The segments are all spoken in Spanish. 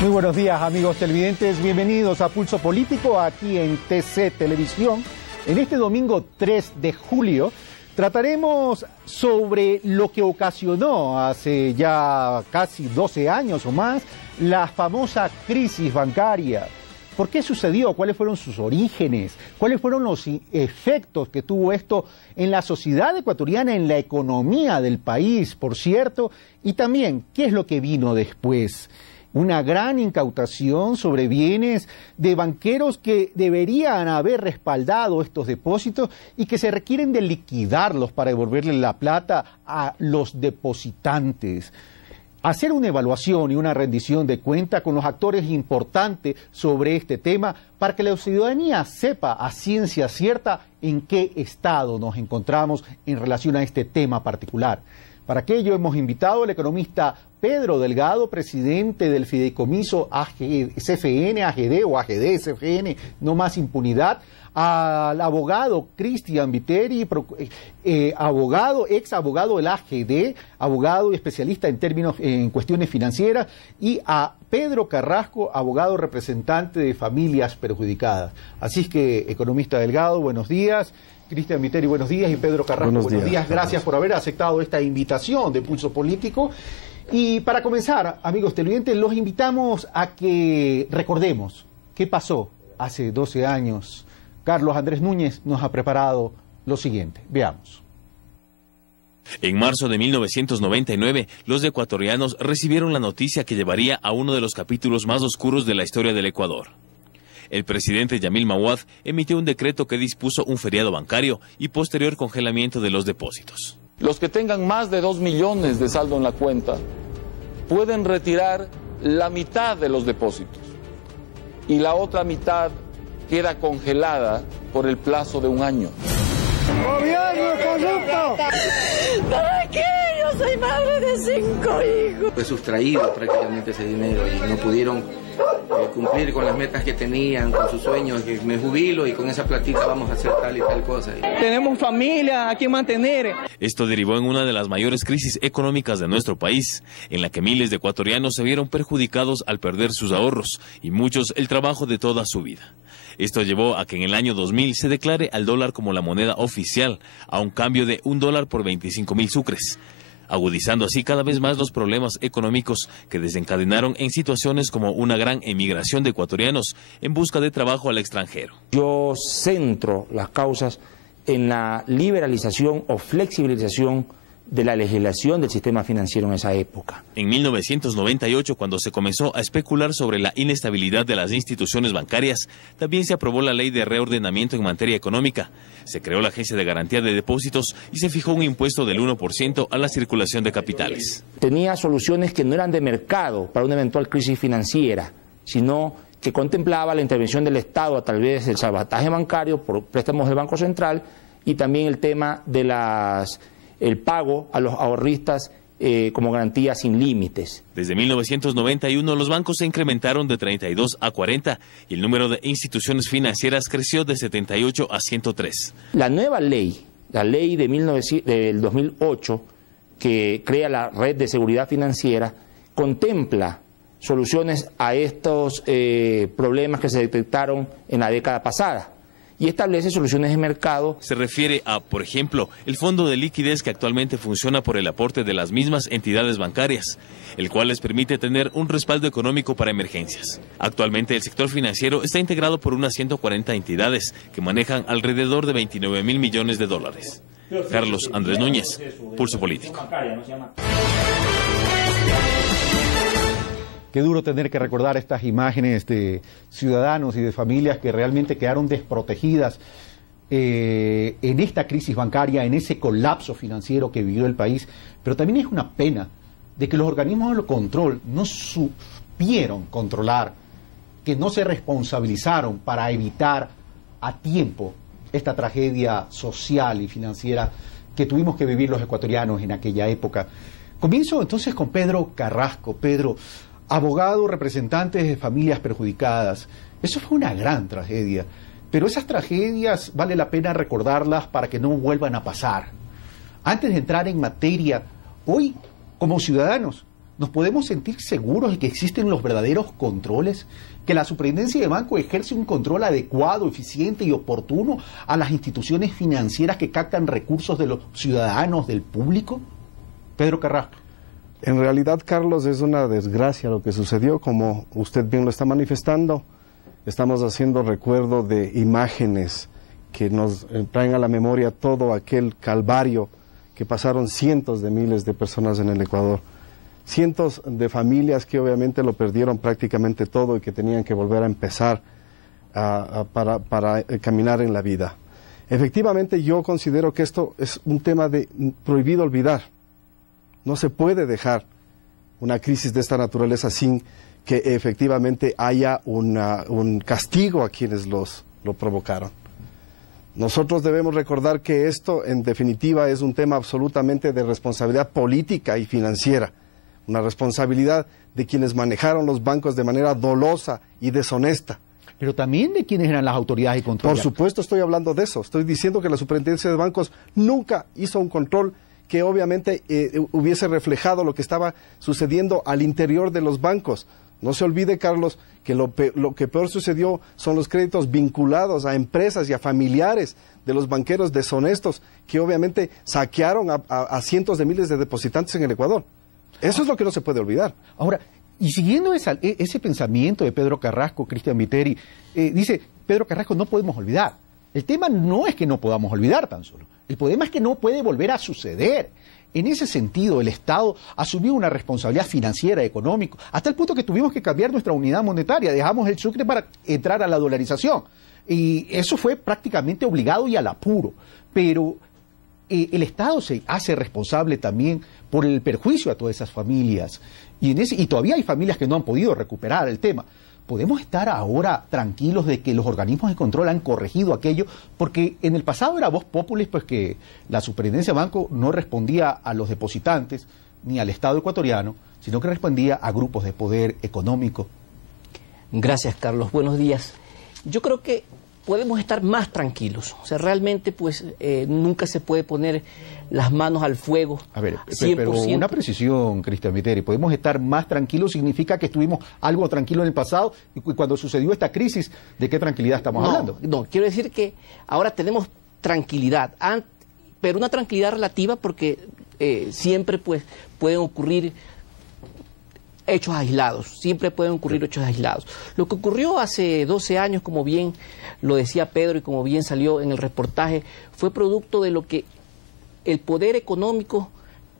Muy buenos días, amigos televidentes. Bienvenidos a Pulso Político aquí en TC Televisión. En este domingo 3 de julio trataremos sobre lo que ocasionó hace ya casi 12 años o más la famosa crisis bancaria. ¿Por qué sucedió? ¿Cuáles fueron sus orígenes? ¿Cuáles fueron los efectos que tuvo esto en la sociedad ecuatoriana, en la economía del país, por cierto? Y también, ¿qué es lo que vino después? Una gran incautación sobre bienes de banqueros que deberían haber respaldado estos depósitos y que se requieren de liquidarlos para devolverle la plata a los depositantes. Hacer una evaluación y una rendición de cuenta con los actores importantes sobre este tema para que la ciudadanía sepa a ciencia cierta en qué estado nos encontramos en relación a este tema particular. Para aquello hemos invitado al economista Pedro Delgado, presidente del fideicomiso CFN, AGD o AGD, CFN, No Más Impunidad, al abogado Cristian Viteri, ex abogado del AGD, abogado y especialista en cuestiones financieras, y a Pedro Carrasco, abogado representante de familias perjudicadas. Así es que, economista Delgado, buenos días. Cristian Viteri, buenos días, y Pedro Carrasco, buenos días. Gracias por haber aceptado esta invitación de Pulso Político. Y para comenzar, amigos televidentes, los invitamos a que recordemos qué pasó hace 12 años. Carlos Andrés Núñez nos ha preparado lo siguiente. Veamos. En marzo de 1999, los ecuatorianos recibieron la noticia que llevaría a uno de los capítulos más oscuros de la historia del Ecuador. El presidente Yamil Mahuad emitió un decreto que dispuso un feriado bancario y posterior congelamiento de los depósitos. Los que tengan más de 2 millones de saldo en la cuenta pueden retirar la mitad de los depósitos y la otra mitad queda congelada por el plazo de 1 año. ¡Gobierno corrupto! ¿Para qué? Yo soy madre de 5 hijos. Fue sustraído prácticamente ese dinero y no pudieron cumplir con las metas que tenían, con sus sueños, que me jubilo y con esa platita vamos a hacer tal y tal cosa. Tenemos familia a quien mantener. Esto derivó en una de las mayores crisis económicas de nuestro país, en la que miles de ecuatorianos se vieron perjudicados al perder sus ahorros y muchos el trabajo de toda su vida. Esto llevó a que en el año 2000 se declare al dólar como la moneda oficial, a un cambio de $1 por 25.000 sucres, agudizando así cada vez más los problemas económicos que desencadenaron en situaciones como una gran emigración de ecuatorianos en busca de trabajo al extranjero. Yo centro las causas en la liberalización o flexibilización de la legislación del sistema financiero en esa época. En 1998, cuando se comenzó a especular sobre la inestabilidad de las instituciones bancarias, también se aprobó la Ley de Reordenamiento en materia económica. Se creó la Agencia de Garantía de Depósitos y se fijó un impuesto del 1% a la circulación de capitales. Tenía soluciones que no eran de mercado para una eventual crisis financiera, sino que contemplaba la intervención del Estado a través del salvataje bancario por préstamos del Banco Central y también el tema de el pago a los ahorristas como garantía sin límites. Desde 1991 los bancos se incrementaron de 32 a 40 y el número de instituciones financieras creció de 78 a 103. La nueva ley, la ley del 2008, que crea la Red de Seguridad Financiera, contempla soluciones a estos problemas que se detectaron en la década pasada y establece soluciones de mercado. Se refiere a, por ejemplo, el fondo de liquidez que actualmente funciona por el aporte de las mismas entidades bancarias, el cual les permite tener un respaldo económico para emergencias. Actualmente el sector financiero está integrado por unas 140 entidades que manejan alrededor de 29.000 millones de dólares. Carlos Andrés Núñez, Pulso Político. Qué duro tener que recordar estas imágenes de ciudadanos y de familias que realmente quedaron desprotegidas en esta crisis bancaria, en ese colapso financiero que vivió el país. Pero también es una pena de que los organismos de control no supieron controlar, que no se responsabilizaron para evitar a tiempo esta tragedia social y financiera que tuvimos que vivir los ecuatorianos en aquella época. Comienzo entonces con Pedro Carrasco. Pedro, abogado, representante de familias perjudicadas. Eso fue una gran tragedia, pero esas tragedias vale la pena recordarlas para que no vuelvan a pasar. Antes de entrar en materia, hoy, como ciudadanos, ¿nos podemos sentir seguros de que existen los verdaderos controles? ¿Que la Superintendencia de Banco ejerce un control adecuado, eficiente y oportuno a las instituciones financieras que captan recursos de los ciudadanos, del público? Pedro Carrasco. En realidad, Carlos, es una desgracia lo que sucedió, como usted bien lo está manifestando. Estamos haciendo recuerdo de imágenes que nos traen a la memoria todo aquel calvario que pasaron cientos de miles de personas en el Ecuador. Cientos de familias que obviamente lo perdieron prácticamente todo y que tenían que volver a empezar para caminar en la vida. Efectivamente, yo considero que esto es un tema de prohibido olvidar. No se puede dejar una crisis de esta naturaleza sin que efectivamente haya un castigo a quienes lo provocaron. Nosotros debemos recordar que esto, en definitiva, es un tema absolutamente de responsabilidad política y financiera. Una responsabilidad de quienes manejaron los bancos de manera dolosa y deshonesta. Pero también de quienes eran las autoridades de control. Por supuesto estoy hablando de eso. Estoy diciendo que la Superintendencia de Bancos nunca hizo un control que obviamente hubiese reflejado lo que estaba sucediendo al interior de los bancos. No se olvide, Carlos, que lo que peor sucedió son los créditos vinculados a empresas y a familiares de los banqueros deshonestos que obviamente saquearon a cientos de miles de depositantes en el Ecuador. Eso es lo que no se puede olvidar. Ahora, y siguiendo ese pensamiento de Pedro Carrasco, Cristian Viteri, dice, Pedro Carrasco, no podemos olvidar. El tema no es que no podamos olvidar tan solo. El problema es que no puede volver a suceder. En ese sentido, el Estado asumió una responsabilidad financiera, económica, hasta el punto que tuvimos que cambiar nuestra unidad monetaria. Dejamos el sucre para entrar a la dolarización. Y eso fue prácticamente obligado y al apuro. Pero el Estado se hace responsable también por el perjuicio a todas esas familias. Y todavía hay familias que no han podido recuperar el tema. ¿Podemos estar ahora tranquilos de que los organismos de control han corregido aquello? Porque en el pasado era vox populi, pues que la Superintendencia de Banco no respondía a los depositantes ni al Estado ecuatoriano, sino que respondía a grupos de poder económico. Gracias, Carlos. Buenos días. Yo creo que podemos estar más tranquilos. O sea, realmente, pues, nunca se puede poner las manos al fuego. A ver, 100%. pero una precisión, Cristian Viteri. Podemos estar más tranquilos significa que estuvimos algo tranquilos en el pasado y cuando sucedió esta crisis, ¿de qué tranquilidad estamos hablando? No, quiero decir que ahora tenemos tranquilidad, pero una tranquilidad relativa porque siempre, pues, pueden ocurrir hechos aislados, siempre pueden ocurrir hechos aislados. Lo que ocurrió hace 12 años, como bien lo decía Pedro y como bien salió en el reportaje, fue producto de lo que el poder económico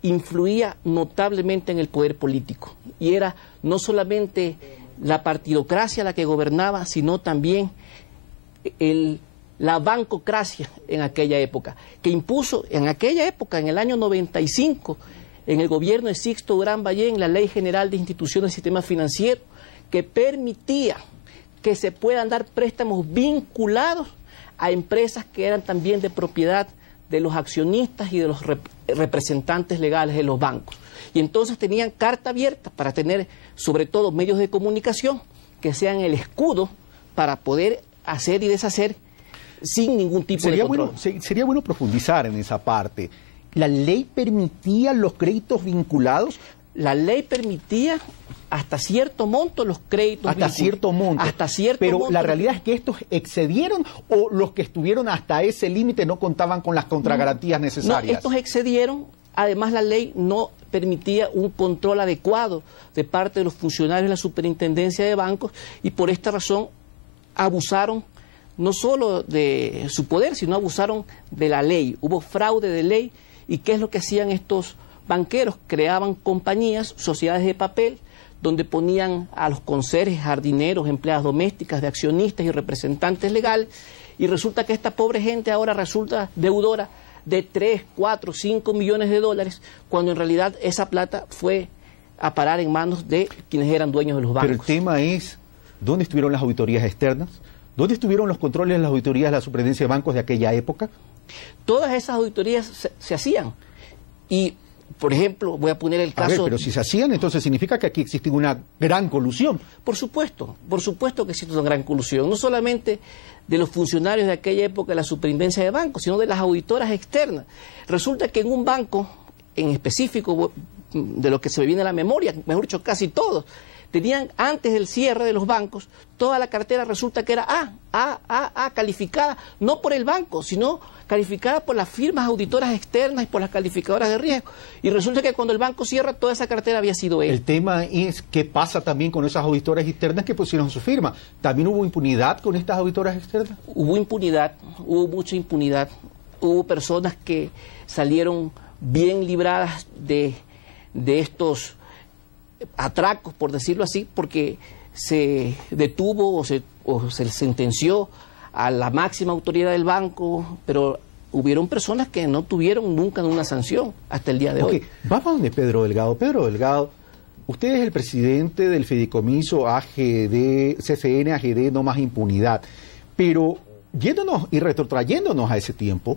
influía notablemente en el poder político. Y era no solamente la partidocracia la que gobernaba, sino también la bancocracia en aquella época, que impuso en aquella época, en el año 95, en el gobierno de Sixto Durán Ballén, la Ley General de Instituciones del Sistema Financiero, que permitía que se puedan dar préstamos vinculados a empresas que eran también de propiedad de los accionistas y de los representantes legales de los bancos. Y entonces tenían carta abierta para tener, sobre todo, medios de comunicación que sean el escudo para poder hacer y deshacer sin ningún tipo de control. Sería bueno profundizar en esa parte. ¿La ley permitía los créditos vinculados? La ley permitía hasta cierto monto los créditos vinculados. Hasta cierto monto. Hasta cierto Pero monto. la realidad es que estos excedieron o los que estuvieron hasta ese límite no contaban con las contragarantías necesarias. No, estos excedieron. Además, la ley no permitía un control adecuado de parte de los funcionarios de la Superintendencia de Bancos y por esta razón abusaron no solo de su poder, sino abusaron de la ley. Hubo fraude de ley. ¿Y qué es lo que hacían estos banqueros? Creaban compañías, sociedades de papel, donde ponían a los conserjes, jardineros, empleadas domésticas, de accionistas y representantes legales, y resulta que esta pobre gente ahora resulta deudora de 3, 4, 5 millones de dólares, cuando en realidad esa plata fue a parar en manos de quienes eran dueños de los bancos. Pero el tema es, ¿dónde estuvieron las auditorías externas? ¿Dónde estuvieron los controles de las auditorías de la Superintendencia de Bancos de aquella época? Todas esas auditorías se hacían. Y, por ejemplo, voy a poner el caso... pero si se hacían, entonces significa que aquí existe una gran colusión. Por supuesto que existe una gran colusión. No solamente de los funcionarios de aquella época de la Superintendencia de Bancos, sino de las auditoras externas. Resulta que en un banco, en específico, de lo que se me viene a la memoria, mejor dicho, casi todos, tenían antes del cierre de los bancos, toda la cartera resulta que era A, calificada, no por el banco, sino calificada por las firmas auditoras externas y por las calificadoras de riesgo. Y resulta que cuando el banco cierra, toda esa cartera había sido él. El tema es qué pasa también con esas auditoras externas que pusieron su firma. ¿También hubo impunidad con estas auditoras externas? Hubo impunidad, hubo mucha impunidad. Hubo personas que salieron bien libradas de estos atracos, por decirlo así, porque se detuvo o se sentenció a la máxima autoridad del banco, pero hubieron personas que no tuvieron nunca una sanción hasta el día de hoy. Vamos a donde Pedro Delgado. Pedro Delgado, usted es el presidente del fideicomiso AGD, CFN, AGD, No Más Impunidad, pero yéndonos y retrotrayéndonos a ese tiempo,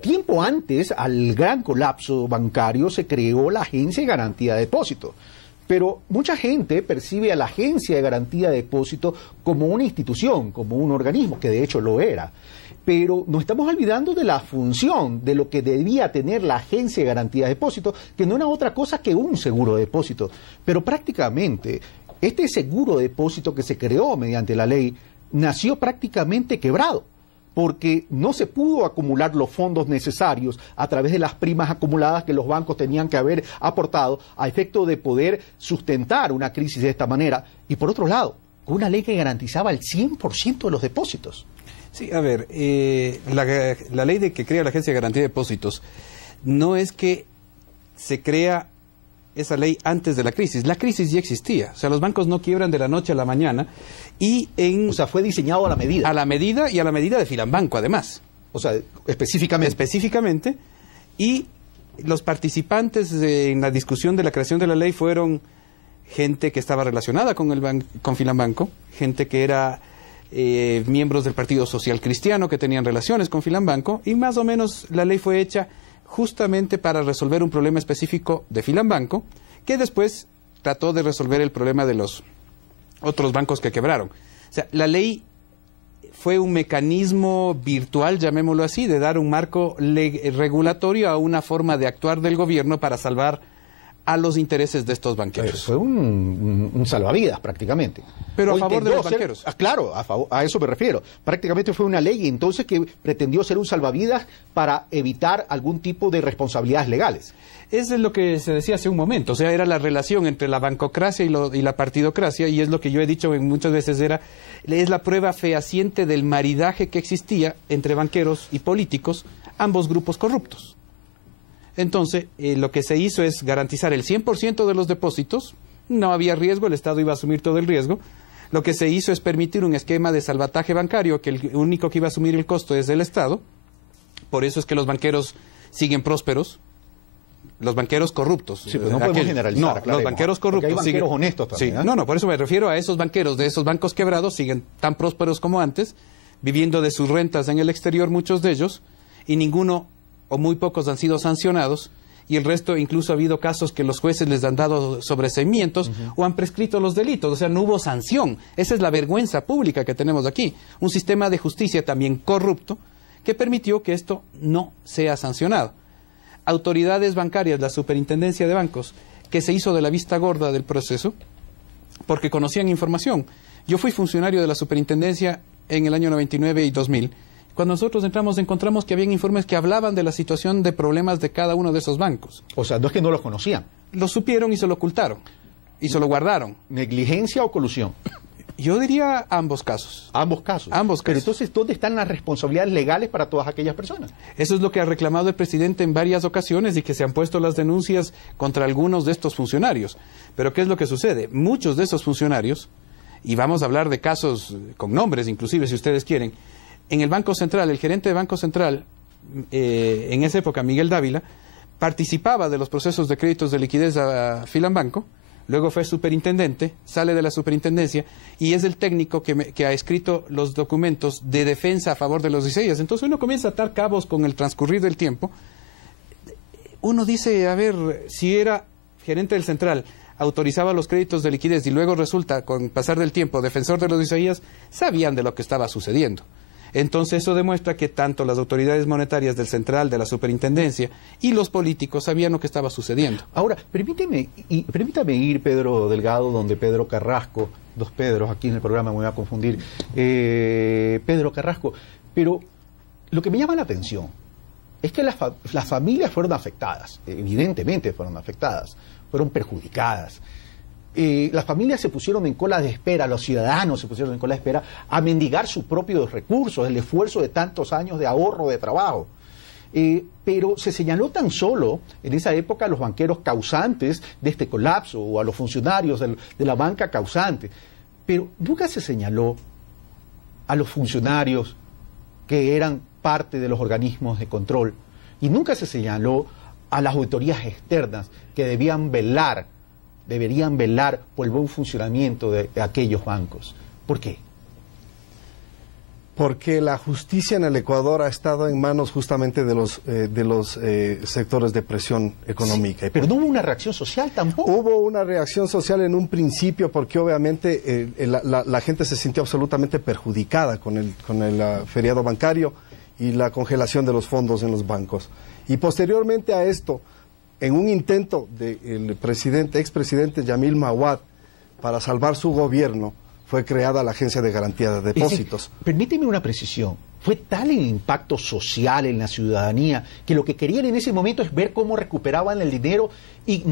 tiempo antes al gran colapso bancario se creó la Agencia de Garantía de Depósitos. Pero mucha gente percibe a la Agencia de Garantía de Depósitos como una institución, como un organismo, que de hecho lo era. Pero nos estamos olvidando de la función, de lo que debía tener la Agencia de Garantía de Depósitos, que no era otra cosa que un seguro de depósito. Pero prácticamente, este seguro de depósito que se creó mediante la ley, nació prácticamente quebrado, porque no se pudo acumular los fondos necesarios a través de las primas acumuladas que los bancos tenían que haber aportado a efecto de poder sustentar una crisis de esta manera. Y por otro lado, con una ley que garantizaba el 100% de los depósitos. Sí, a ver, la ley que crea la Agencia de Garantía de Depósitos no es que se crea esa ley antes de la crisis. La crisis ya existía. O sea, los bancos no quiebran de la noche a la mañana y O sea, fue diseñado a la medida. A la medida y a la medida de Filambanco, además. O sea, específicamente. Específicamente. Y los participantes en la discusión de la creación de la ley fueron gente que estaba relacionada con Filambanco, gente que era miembros del Partido Social Cristiano que tenían relaciones con Filambanco, y más o menos la ley fue hecha justamente para resolver un problema específico de Filambanco, que después trató de resolver el problema de los otros bancos que quebraron. O sea, la ley fue un mecanismo virtual, llamémoslo así, de dar un marco regulatorio a una forma de actuar del gobierno para salvar a los intereses de estos banqueros. Fue un salvavidas prácticamente. Pero a favor de los banqueros. Claro, a eso me refiero. Prácticamente fue una ley entonces que pretendió ser un salvavidas para evitar algún tipo de responsabilidades legales. Eso es lo que se decía hace un momento. O sea, era la relación entre la bancocracia y la partidocracia, y es lo que yo he dicho muchas veces, es la prueba fehaciente del maridaje que existía entre banqueros y políticos, ambos grupos corruptos. Entonces, lo que se hizo es garantizar el 100% de los depósitos, no había riesgo, el Estado iba a asumir todo el riesgo. Lo que se hizo es permitir un esquema de salvataje bancario, que el único que iba a asumir el costo es el Estado. Por eso es que los banqueros siguen prósperos, los banqueros corruptos. Sí, pero no podemos generalizar. No, los banqueros corruptos hay banqueros honestos también. Sí, no, por eso me refiero a esos banqueros de esos bancos quebrados, siguen tan prósperos como antes, viviendo de sus rentas en el exterior, muchos de ellos, y ninguno o muy pocos han sido sancionados, y el resto, incluso ha habido casos que los jueces les han dado sobreseimientos o han prescrito los delitos. O sea, no hubo sanción. Esa es la vergüenza pública que tenemos aquí. Un sistema de justicia también corrupto que permitió que esto no sea sancionado. Autoridades bancarias, la superintendencia de bancos, que se hizo de la vista gorda del proceso porque conocían información. Yo fui funcionario de la superintendencia en el año 99 y 2000. Cuando nosotros encontramos que habían informes que hablaban de la situación de problemas de cada uno de esos bancos. O sea, no es que no los conocían. Lo supieron y se lo ocultaron. Y se lo guardaron. ¿Negligencia o colusión? Yo diría ambos casos. Ambos casos. Ambos casos. Pero entonces, ¿dónde están las responsabilidades legales para todas aquellas personas? Eso es lo que ha reclamado el presidente en varias ocasiones y que se han puesto las denuncias contra algunos de estos funcionarios. Pero ¿qué es lo que sucede? Muchos de esos funcionarios, y vamos a hablar de casos con nombres inclusive si ustedes quieren, en el Banco Central, el gerente de Banco Central, en esa época, Miguel Dávila, participaba de los procesos de créditos de liquidez a Filambanco, luego fue superintendente, sale de la superintendencia y es el técnico que ha escrito los documentos de defensa a favor de los ICEIAS. Entonces uno comienza a atar cabos con el transcurrir del tiempo. Uno dice, a ver, si era gerente del Central, autorizaba los créditos de liquidez y luego resulta, con pasar del tiempo, defensor de los ICEIAS, sabían de lo que estaba sucediendo. Entonces eso demuestra que tanto las autoridades monetarias del central, de la superintendencia, y los políticos sabían lo que estaba sucediendo. Ahora, permítame ir, Pedro Delgado, donde Pedro Carrasco, dos Pedros aquí en el programa, me voy a confundir, Pedro Carrasco, pero lo que me llama la atención es que las familias fueron afectadas, evidentemente fueron afectadas, fueron perjudicadas. Las familias se pusieron en cola de espera, los ciudadanos se pusieron en cola de espera a mendigar sus propios recursos, el esfuerzo de tantos años de ahorro, de trabajo. Pero se señaló tan solo en esa época a los banqueros causantes de este colapso o a los funcionarios de la banca causante, pero nunca se señaló a los funcionarios que eran parte de los organismos de control y nunca se señaló a las auditorías externas que deberían velar por el buen funcionamiento de aquellos bancos. ¿Por qué? Porque la justicia en el Ecuador ha estado en manos justamente de los sectores de presión económica. Sí, pero no hubo una reacción social tampoco. Hubo una reacción social en un principio porque obviamente la gente se sintió absolutamente perjudicada con el feriado bancario y la congelación de los fondos en los bancos. Y posteriormente a esto, en un intento del expresidente Yamil Mawad para salvar su gobierno, fue creada la Agencia de Garantía de Depósitos. Permíteme una precisión. Fue tal el impacto social en la ciudadanía que lo que querían en ese momento es ver cómo recuperaban el dinero y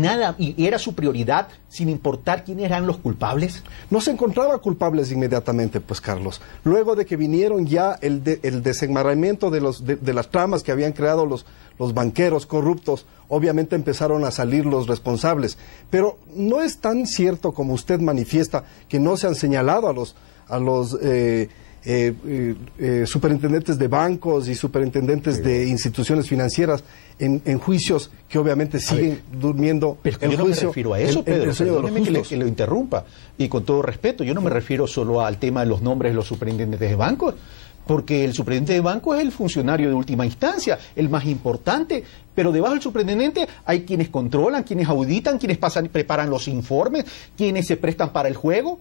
era su prioridad sin importar quiénes eran los culpables. No se encontraba culpables inmediatamente, pues, Carlos. Luego de que vinieron ya el desenmarramiento de las tramas que habían creado los banqueros corruptos, obviamente empezaron a salir los responsables. Pero no es tan cierto como usted manifiesta que no se han señalado a los superintendentes de bancos y superintendentes de instituciones financieras en juicios que obviamente siguen durmiendo. Pero yo no me refiero a eso, Pedro, perdóneme que lo interrumpa. Y con todo respeto, yo no me refiero solo al tema de los nombres de los superintendentes de bancos, porque el superintendente de banco es el funcionario de última instancia, el más importante, pero debajo del superintendente hay quienes controlan, quienes auditan, quienes preparan los informes, quienes se prestan para el juego.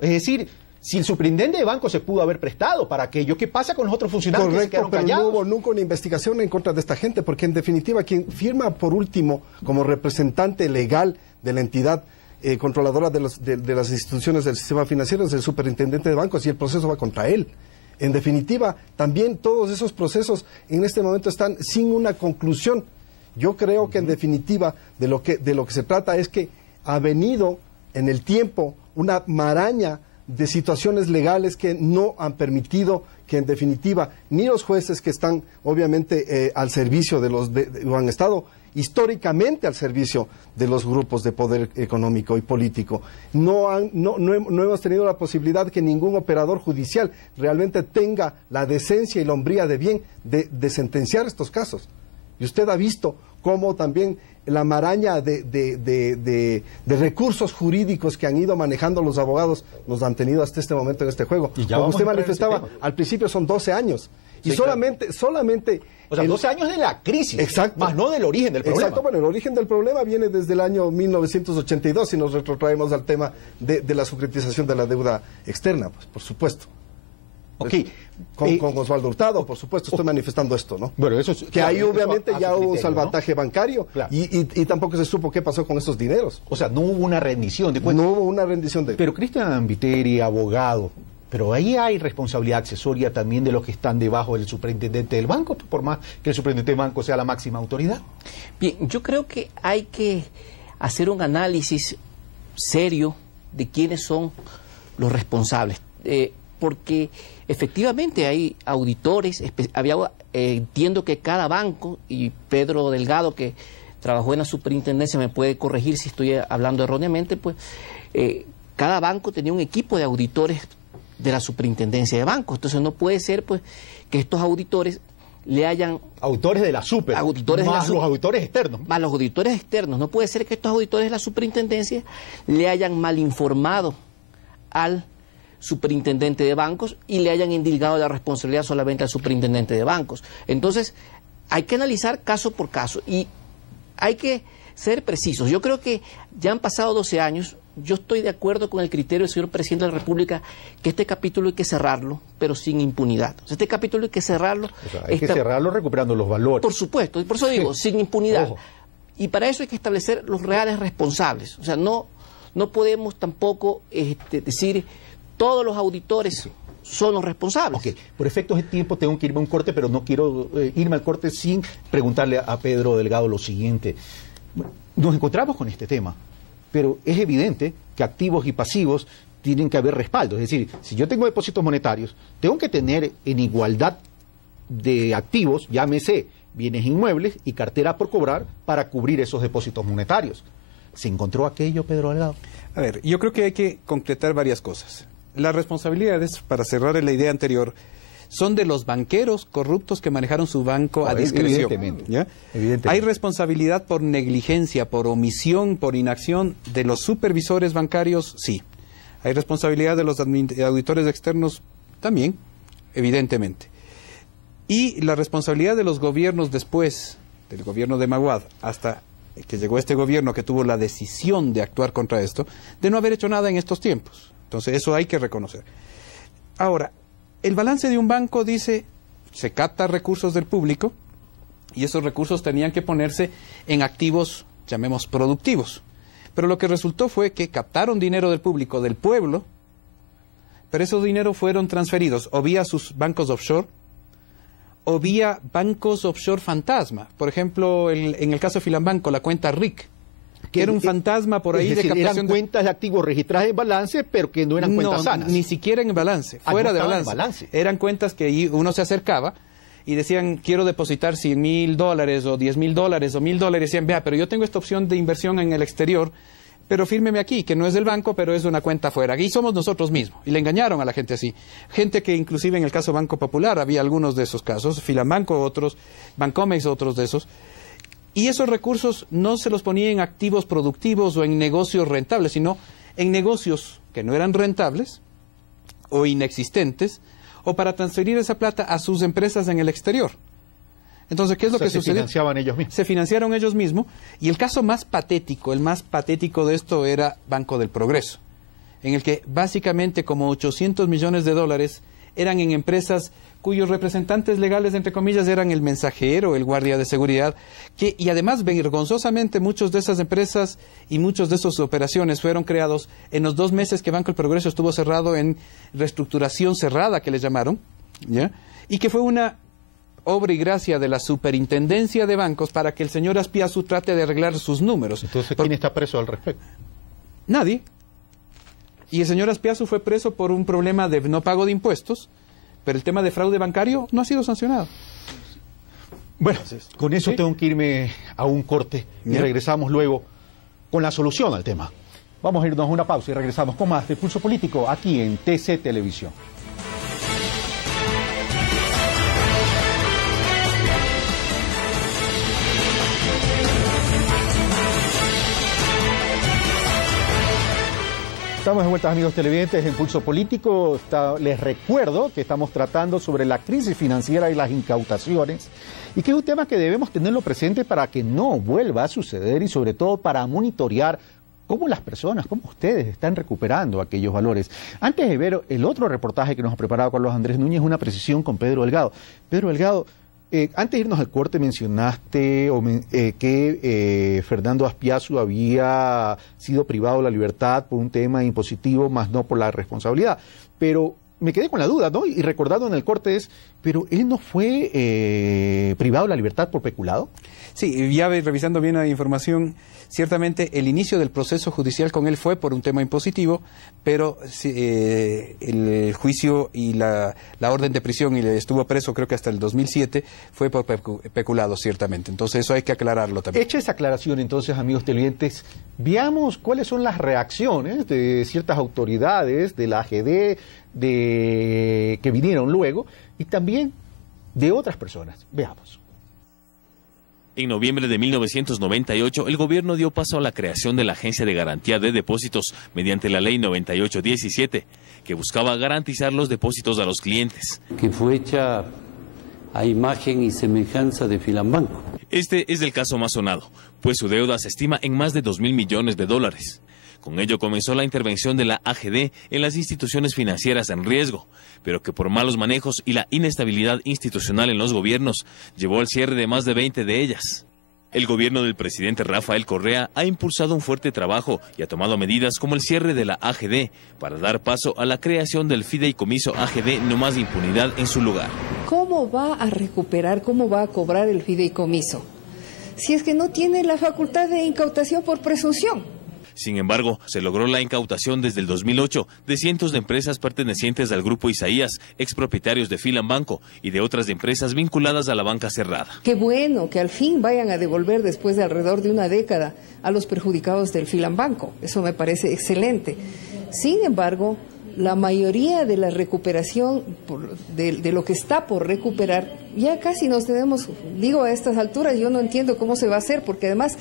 Es decir, si el superintendente de banco se pudo haber prestado para aquello, ¿qué pasa con los otros funcionarios? Correcto, que se quedaron pero callados? no hubo nunca una investigación en contra de esta gente, porque en definitiva quien firma por último como representante legal de la entidad controladora de las instituciones del sistema financiero es el superintendente de bancos y el proceso va contra él. En definitiva, también todos esos procesos en este momento están sin una conclusión. Yo creo que en definitiva de lo que se trata es que ha venido en el tiempo una maraña de situaciones legales que no han permitido que en definitiva ni los jueces que están obviamente al servicio o han estado históricamente al servicio de los grupos de poder económico y político. No hemos tenido la posibilidad que ningún operador judicial realmente tenga la decencia y la hombría de bien de sentenciar estos casos. Y usted ha visto cómo también la maraña de recursos jurídicos que han ido manejando los abogados nos han tenido hasta este momento en este juego. Como usted manifestaba, al principio son 12 años. Sí, y solamente... O sea, 12 años de la crisis, exacto, más no del origen del problema. Exacto, bueno, el origen del problema viene desde el año 1982, si nos retrotraemos al tema de la securitización de la deuda externa, pues, por supuesto. Ok. Con Osvaldo Hurtado, por supuesto, estoy manifestando esto, ¿no? Bueno, eso es, que claro, ahí obviamente ya hubo un criterio, salvataje, ¿no?, bancario, claro, y tampoco se supo qué pasó con esos dineros. O sea, no hubo una rendición de cuentas. No hubo una rendición de... Pero Cristian Viteri, abogado, pero ahí hay responsabilidad accesoria también de los que están debajo del superintendente del banco, por más que el superintendente del banco sea la máxima autoridad. Bien, yo creo que hay que hacer un análisis serio de quiénes son los responsables, porque efectivamente hay auditores, entiendo que cada banco, y Pedro Delgado, que trabajó en la superintendencia, me puede corregir si estoy hablando erróneamente, pues cada banco tenía un equipo de auditores de la superintendencia de bancos. Entonces no puede ser pues que estos auditores le hayan... Auditores de la super, más los auditores externos. Más los auditores externos. No puede ser que estos auditores de la superintendencia le hayan mal informado al superintendente de bancos y le hayan indilgado la responsabilidad solamente al superintendente de bancos. Entonces hay que analizar caso por caso y hay que ser precisos. Yo creo que ya han pasado 12 años yo estoy de acuerdo con el criterio del señor Presidente de la República que este capítulo hay que cerrarlo, pero sin impunidad. O sea, este capítulo hay que cerrarlo. O sea, hay que cerrarlo recuperando los valores. Por supuesto, y por eso digo, sin impunidad. Ojo. Y para eso hay que establecer los reales responsables. O sea, no podemos tampoco decir todos los auditores son los responsables. Ok, por efectos de tiempo tengo que irme a un corte, pero no quiero irme al corte sin preguntarle a Pedro Delgado lo siguiente. Nos encontramos con este tema, pero es evidente que activos y pasivos tienen que haber respaldo. Es decir, si yo tengo depósitos monetarios, tengo que tener en igualdad de activos, llámese bienes inmuebles y cartera por cobrar para cubrir esos depósitos monetarios. ¿Se encontró aquello, Pedro Delgado? A ver, yo creo que hay que concretar varias cosas. Las responsabilidades, para cerrar la idea anterior, son de los banqueros corruptos que manejaron su banco a discreción. Evidentemente. ¿Ya? Evidentemente. Hay responsabilidad por negligencia, por omisión, por inacción de los supervisores bancarios, sí. Hay responsabilidad de los auditores externos también, evidentemente. Y la responsabilidad de los gobiernos después, del gobierno de Maguad, hasta que llegó este gobierno que tuvo la decisión de actuar contra esto, de no haber hecho nada en estos tiempos. Entonces, eso hay que reconocer. Ahora, el balance de un banco dice, se capta recursos del público y esos recursos tenían que ponerse en activos, llamemos productivos. Pero lo que resultó fue que captaron dinero del público, del pueblo, pero esos dineros fueron transferidos o vía sus bancos offshore o vía bancos offshore fantasma. Por ejemplo, en el caso de Filambanco, la cuenta RIC, que era un fantasma por ahí es decir, de captación. Eran cuentas de activos registradas en balance, pero que no eran cuentas sanas. Ni siquiera en balance, fuera no de estaban balance. en balance. Eran cuentas que uno se acercaba y decían, quiero depositar $100,000 o $10,000 o $1,000. Decían, vea, pero yo tengo esta opción de inversión en el exterior, pero fírmeme aquí, que no es del banco, pero es de una cuenta afuera. Aquí somos nosotros mismos. Y le engañaron a la gente así. Gente que inclusive en el caso Banco Popular había algunos de esos casos, Filambanco otros, Bancomex otros de esos. Y esos recursos no se los ponía en activos productivos o en negocios rentables, sino en negocios que no eran rentables o inexistentes, o para transferir esa plata a sus empresas en el exterior. Entonces, ¿qué es lo que sucedió? Se financiaban ellos mismos. Se financiaron ellos mismos. Y el caso más patético, el más patético de esto era Banco del Progreso, en el que básicamente como $800 millones eran en empresas cuyos representantes legales, entre comillas, eran el mensajero, el guardia de seguridad, y además vergonzosamente muchas de esas empresas y muchas de esas operaciones fueron creados en los 2 meses que Banco del Progreso estuvo cerrado en reestructuración cerrada, que le llamaron, ¿ya? Y que fue una obra y gracia de la superintendencia de bancos para que el señor Azpiazu trate de arreglar sus números. Entonces, ¿quién está preso al respecto? Nadie. Y el señor Azpiazu fue preso por un problema de no pago de impuestos, pero el tema de fraude bancario no ha sido sancionado. Bueno, con eso tengo que irme a un corte y regresamos luego con la solución al tema. Vamos a irnos a una pausa y regresamos con más de Pulso Político aquí en TC Televisión. Estamos de vuelta, amigos televidentes, en Pulso Político. Les recuerdo que estamos tratando sobre la crisis financiera y las incautaciones, y que es un tema que debemos tenerlo presente para que no vuelva a suceder y sobre todo para monitorear cómo las personas, cómo ustedes están recuperando aquellos valores. Antes de ver el otro reportaje que nos ha preparado Carlos Andrés Núñez, una precisión con Pedro Delgado. Pedro Delgado, antes de irnos al corte mencionaste que Fernando Azpiazu había sido privado de la libertad por un tema impositivo, más no por la responsabilidad. Pero me quedé con la duda, ¿no? Y recordado en el corte ¿pero él no fue privado de la libertad por peculado? Sí, ya revisando bien la información, ciertamente el inicio del proceso judicial con él fue por un tema impositivo, pero el juicio y la orden de prisión, y estuvo preso creo que hasta el 2007, fue por peculado, ciertamente. Entonces eso hay que aclararlo también. Hecha esa aclaración, entonces, amigos televidentes, veamos cuáles son las reacciones de ciertas autoridades de la AGD, que vinieron luego, y también de otras personas. Veamos. En noviembre de 1998, el gobierno dio paso a la creación de la Agencia de Garantía de Depósitos mediante la Ley 9817, que buscaba garantizar los depósitos a los clientes. Que fue hecha a imagen y semejanza de Filambanco. Este es el caso más sonado, pues su deuda se estima en más de $2.000 millones. Con ello comenzó la intervención de la AGD en las instituciones financieras en riesgo, pero que por malos manejos y la inestabilidad institucional en los gobiernos llevó al cierre de más de 20 de ellas. El gobierno del presidente Rafael Correa ha impulsado un fuerte trabajo y ha tomado medidas como el cierre de la AGD para dar paso a la creación del fideicomiso AGD No Más Impunidad en su lugar. ¿Cómo va a recuperar, cómo va a cobrar el fideicomiso si es que no tiene la facultad de incautación por presunción? Sin embargo, se logró la incautación desde el 2008 de cientos de empresas pertenecientes al Grupo Isaías, expropietarios de Filambanco y de otras empresas vinculadas a la banca cerrada. Qué bueno que al fin vayan a devolver después de alrededor de una década a los perjudicados del Filambanco. Eso me parece excelente. Sin embargo, la mayoría de la recuperación de lo que está por recuperar, ya casi nos tenemos, digo a estas alturas, yo no entiendo cómo se va a hacer, porque además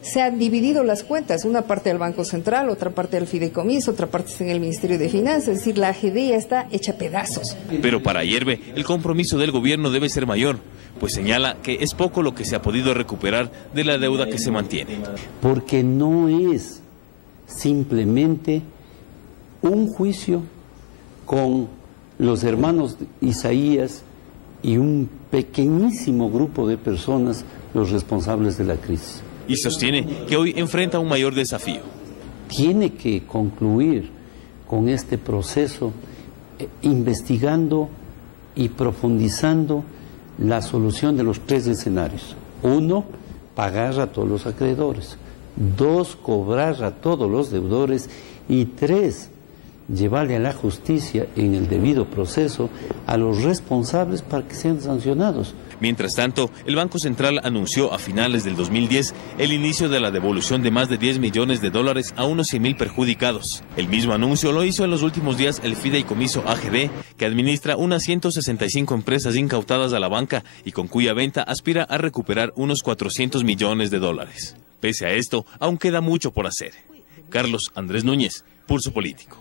se han dividido las cuentas, una parte del Banco Central, otra parte del fideicomiso, otra parte está en el Ministerio de Finanzas, es decir, la AGD ya está hecha pedazos. Pero para Ayerbe, el compromiso del gobierno debe ser mayor, pues señala que es poco lo que se ha podido recuperar de la deuda que se mantiene. Porque no es simplemente un juicio con los hermanos Isaías y un pequeñísimo grupo de personas los responsables de la crisis. Y sostiene que hoy enfrenta un mayor desafío. Tiene que concluir con este proceso investigando y profundizando la solución de los 3 escenarios. 1, pagar a todos los acreedores. 2, cobrar a todos los deudores. Y 3, llevarle a la justicia en el debido proceso a los responsables para que sean sancionados. Mientras tanto, el Banco Central anunció a finales del 2010 el inicio de la devolución de más de $10 millones a unos 100,000 perjudicados. El mismo anuncio lo hizo en los últimos días el fideicomiso AGD, que administra unas 165 empresas incautadas a la banca y con cuya venta aspira a recuperar unos $400 millones. Pese a esto, aún queda mucho por hacer. Carlos Andrés Núñez, Pulso Político.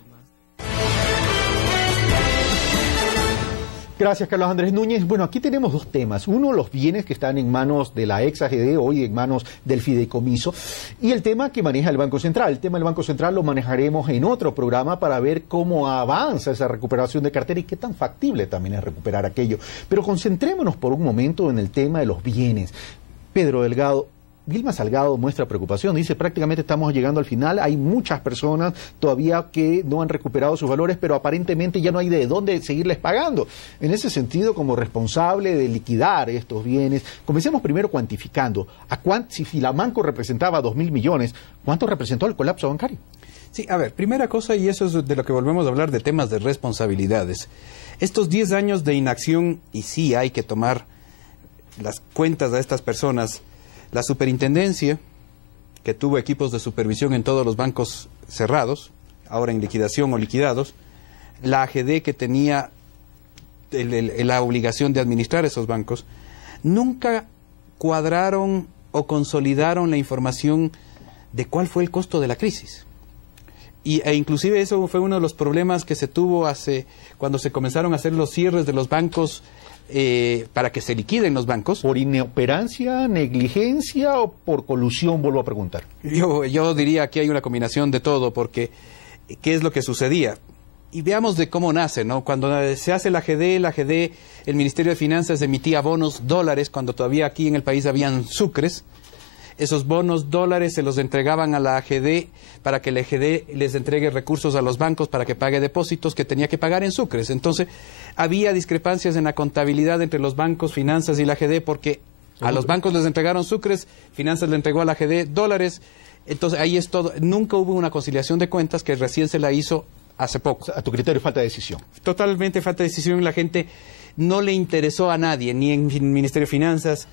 Gracias, Carlos Andrés Núñez. Bueno, aquí tenemos 2 temas. Uno, los bienes que están en manos de la ex AGD, hoy en manos del fideicomiso, y el tema que maneja el Banco Central. El tema del Banco Central lo manejaremos en otro programa para ver cómo avanza esa recuperación de cartera y qué tan factible también es recuperar aquello. Pero concentrémonos por un momento en el tema de los bienes. Pedro Delgado, Vilma Salgado muestra preocupación, dice prácticamente estamos llegando al final, hay muchas personas todavía que no han recuperado sus valores, pero aparentemente ya no hay de dónde seguirles pagando. En ese sentido, como responsable de liquidar estos bienes, comencemos primero cuantificando. Si Filambanco representaba 2.000 millones, ¿cuánto representó el colapso bancario? Sí, a ver, primera cosa, y eso es de lo que volvemos a hablar, de temas de responsabilidades. Estos 10 años de inacción, y sí hay que tomar las cuentas de estas personas. La superintendencia, que tuvo equipos de supervisión en todos los bancos cerrados, ahora en liquidación o liquidados, la AGD, que tenía la obligación de administrar esos bancos, nunca cuadraron o consolidaron la información de cuál fue el costo de la crisis. E inclusive eso fue uno de los problemas que se tuvo cuando se comenzaron a hacer los cierres de los bancos para que se liquiden los bancos. ¿Por inoperancia, negligencia o por colusión, vuelvo a preguntar? Yo diría que hay una combinación de todo, porque ¿qué es lo que sucedía? Y veamos de cómo nace, ¿no? Cuando se hace la AGD, el Ministerio de Finanzas emitía bonos dólares, cuando todavía aquí en el país habían sucres. Esos bonos dólares se los entregaban a la AGD para que la AGD les entregue recursos a los bancos para que pague depósitos que tenía que pagar en sucres. Entonces, había discrepancias en la contabilidad entre los bancos, Finanzas y la AGD, porque a los bancos les entregaron sucres, Finanzas le entregó a la AGD dólares. Entonces, ahí es todo. Nunca hubo una conciliación de cuentas, que recién se la hizo hace poco. O sea, a tu criterio, falta de decisión. Totalmente falta de decisión. La gente no le interesó a nadie, ni en el Ministerio de Finanzas,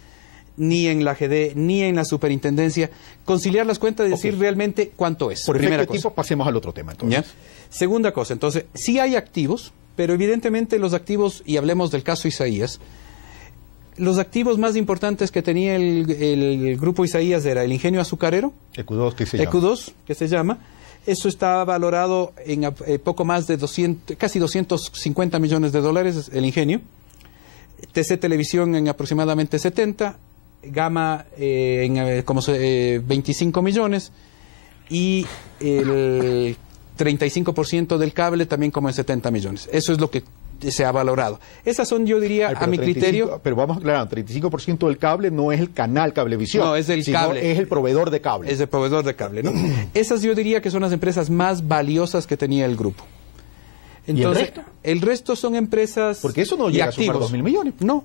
ni en la AGD, ni en la superintendencia, conciliar las cuentas y decir realmente cuánto es. Por efecto de tiempo, pasemos al otro tema, entonces. ¿Ya? Segunda cosa, entonces, sí hay activos, pero evidentemente los activos, y hablemos del caso Isaías, los activos más importantes que tenía el grupo Isaías era el ingenio azucarero, EQ2, que se llama. Eso está valorado en poco más de casi 250 millones de dólares, el ingenio. TC Televisión en aproximadamente 70, Gama en 25 millones, y el 35% del cable también como en 70 millones. Eso es lo que se ha valorado. Esas son, yo diría, a mi criterio... Pero vamos a aclarar, 35% del cable no es el canal Cablevisión. No, es el cable. Es el proveedor de cable. Es el proveedor de cable, ¿no? Esas yo diría que son las empresas más valiosas que tenía el grupo. Entonces, ¿y el resto? El resto son empresas... Porque eso no llega a sumar 2.000 millones. No.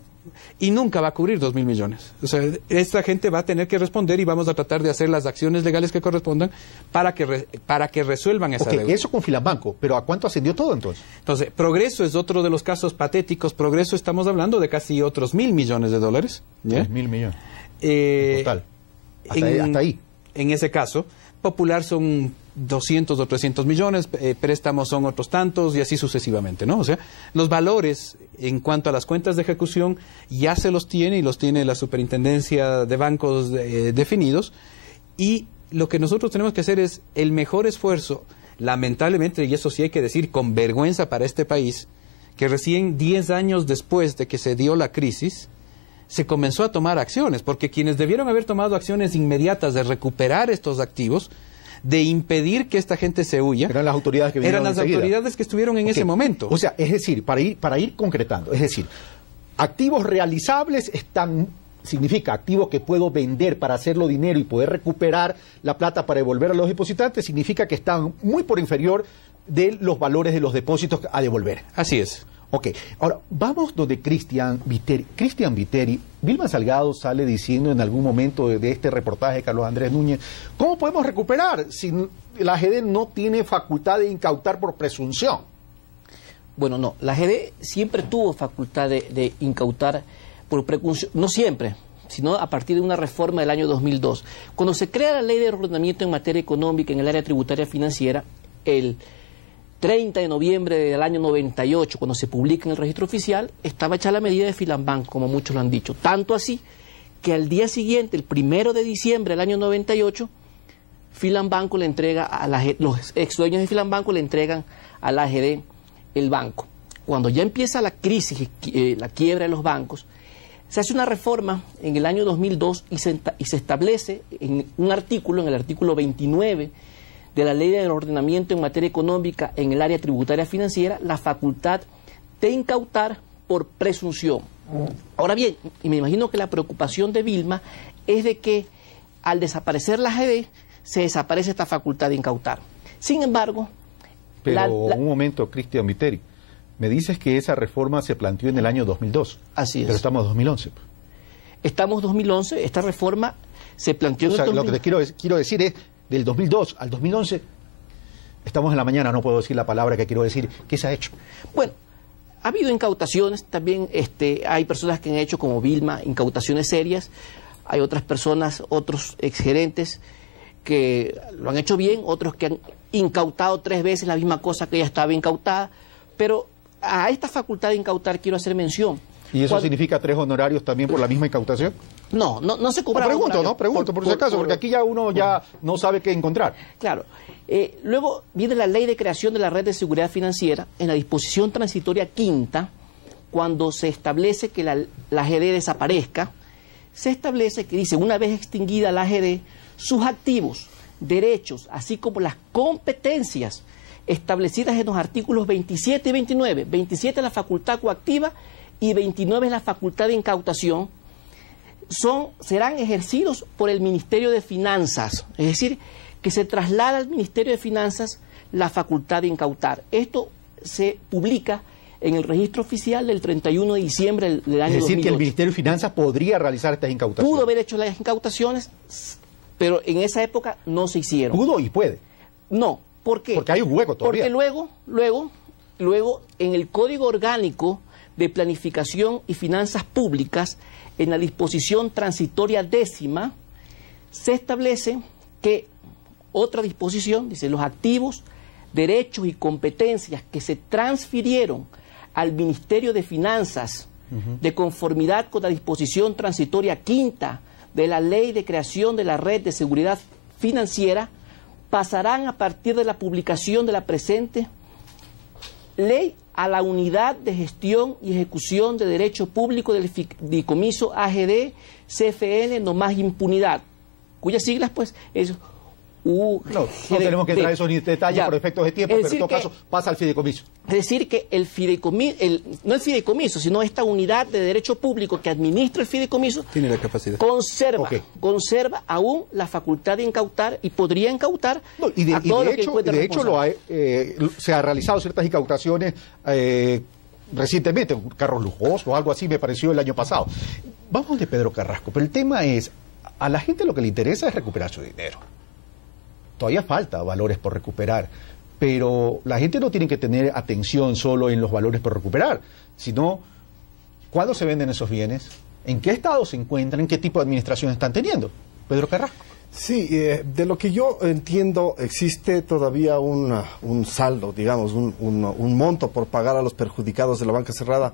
Y nunca va a cubrir 2.000 millones. O sea, esta gente va a tener que responder y vamos a tratar de hacer las acciones legales que correspondan para que resuelvan esa deuda. Eso con Filambanco, pero ¿a cuánto ascendió todo entonces? Entonces, Progreso es otro de los casos patéticos. Progreso estamos hablando de casi otros 1.000 millones de dólares. ¿Ya? 3.000 millones. Total. Hasta ahí. En ese caso, Popular son 200 o 300 millones, préstamos son otros tantos y así sucesivamente, ¿no? O sea, los valores en cuanto a las cuentas de ejecución ya se los tiene y los tiene la Superintendencia de Bancos definidos, y lo que nosotros tenemos que hacer es el mejor esfuerzo, lamentablemente, y eso sí hay que decir con vergüenza para este país, que recién 10 años después de que se dio la crisis, se comenzó a tomar acciones, porque quienes debieron haber tomado acciones inmediatas de recuperar estos activos, de impedir que esta gente se huya, eran las autoridades que eran las autoridades que estuvieron en ese momento. O sea, es decir, para ir concretando, es decir, activos realizables significa activos que puedo vender para hacerlo dinero y poder recuperar la plata para devolver a los depositantes, significa que están muy por inferior de los valores de los depósitos a devolver. Así es. Ok, ahora vamos donde Cristian Viteri. Vilma Salgado sale diciendo en algún momento de este reportaje de Carlos Andrés Núñez, ¿cómo podemos recuperar si la AGD no tiene facultad de incautar por presunción? Bueno, no, la AGD siempre tuvo facultad de incautar por presunción, no siempre, sino a partir de una reforma del año 2002. Cuando se crea la Ley de Ordenamiento en Materia Económica en el área tributaria financiera, el 30 de noviembre del año 98, cuando se publica en el registro oficial, estaba hecha la medida de Filambanco, como muchos lo han dicho. Tanto así que al día siguiente, el 1 de diciembre del año 98, Filambanco le entrega los ex dueños de Filambanco le entregan a la AGD el banco. Cuando ya empieza la crisis, la quiebra de los bancos, se hace una reforma en el año 2002 y se establece en un artículo, en el artículo 29, de la Ley de Ordenamiento en Materia Económica en el área tributaria financiera, la facultad de incautar por presunción. Ahora bien, y me imagino que la preocupación de Vilma es de que al desaparecer la AGD se desaparece esta facultad de incautar. Sin embargo... Pero un momento, Cristian Viteri, me dices que esa reforma se planteó en el año 2002. Así es. Pero estamos en 2011. Estamos en 2011, esta reforma se planteó en el 2000. Lo que te quiero decir es, del 2002 al 2011, estamos en la mañana, no puedo decir la palabra que quiero decir. ¿Qué se ha hecho? Bueno, ha habido incautaciones, también hay personas que han hecho, como Vilma, incautaciones serias. Hay otras personas, otros exgerentes que lo han hecho bien, otros que han incautado 3 veces la misma cosa que ya estaba incautada. Pero a esta facultad de incautar quiero hacer mención. ¿Y eso significa 3 honorarios también por la misma incautación? No se cobra. Pregunto por si acaso, porque aquí ya uno ya no sabe qué encontrar. Claro. Luego viene la Ley de Creación de la Red de Seguridad Financiera, en la disposición transitoria quinta, cuando se establece que la AGD desaparezca, se establece que dice, una vez extinguida la AGD, sus activos, derechos, así como las competencias establecidas en los artículos 27 y 29, 27 es la facultad coactiva y 29 es la facultad de incautación, serán ejercidos por el Ministerio de Finanzas, es decir, que se traslada al Ministerio de Finanzas la facultad de incautar. Esto se publica en el registro oficial del 31 de diciembre del año 2008. Es decir, que el Ministerio de Finanzas podría realizar estas incautaciones. Pudo haber hecho las incautaciones, pero en esa época no se hicieron. ¿Pudo y puede? No. ¿Por qué? Porque hay un hueco todavía. Porque luego en el Código Orgánico de Planificación y Finanzas Públicas, en la disposición transitoria 10ª, se establece que otra disposición, dice, los activos, derechos y competencias que se transfirieron al Ministerio de Finanzas de conformidad con la disposición transitoria 5ª de la Ley de Creación de la Red de Seguridad Financiera, pasarán a partir de la publicación de la presente ley a la Unidad de Gestión y Ejecución de Derecho Público del Fideicomiso AGD, CFN, no más impunidad, cuyas siglas pues es No tenemos que entrar en esos detalles por efectos de tiempo, pero en todo caso pasa al fideicomiso. Es decir, que el fideicomiso, no el fideicomiso, sino esta unidad de derecho público que administra el fideicomiso, tiene la capacidad. Conserva aún la facultad de incautar y podría incautar a todo lo que encuentre responsable. Se han realizado ciertas incautaciones recientemente, carros lujosos o algo así me pareció el año pasado. Vamos de Pedro Carrasco, pero el tema es, a la gente lo que le interesa es recuperar su dinero. Todavía falta valores por recuperar, pero la gente no tiene que tener atención solo en los valores por recuperar, sino cuándo se venden esos bienes, en qué estado se encuentran, qué tipo de administración están teniendo. Pedro Carrasco. Sí, de lo que yo entiendo, existe todavía un saldo, digamos, un monto por pagar a los perjudicados de la banca cerrada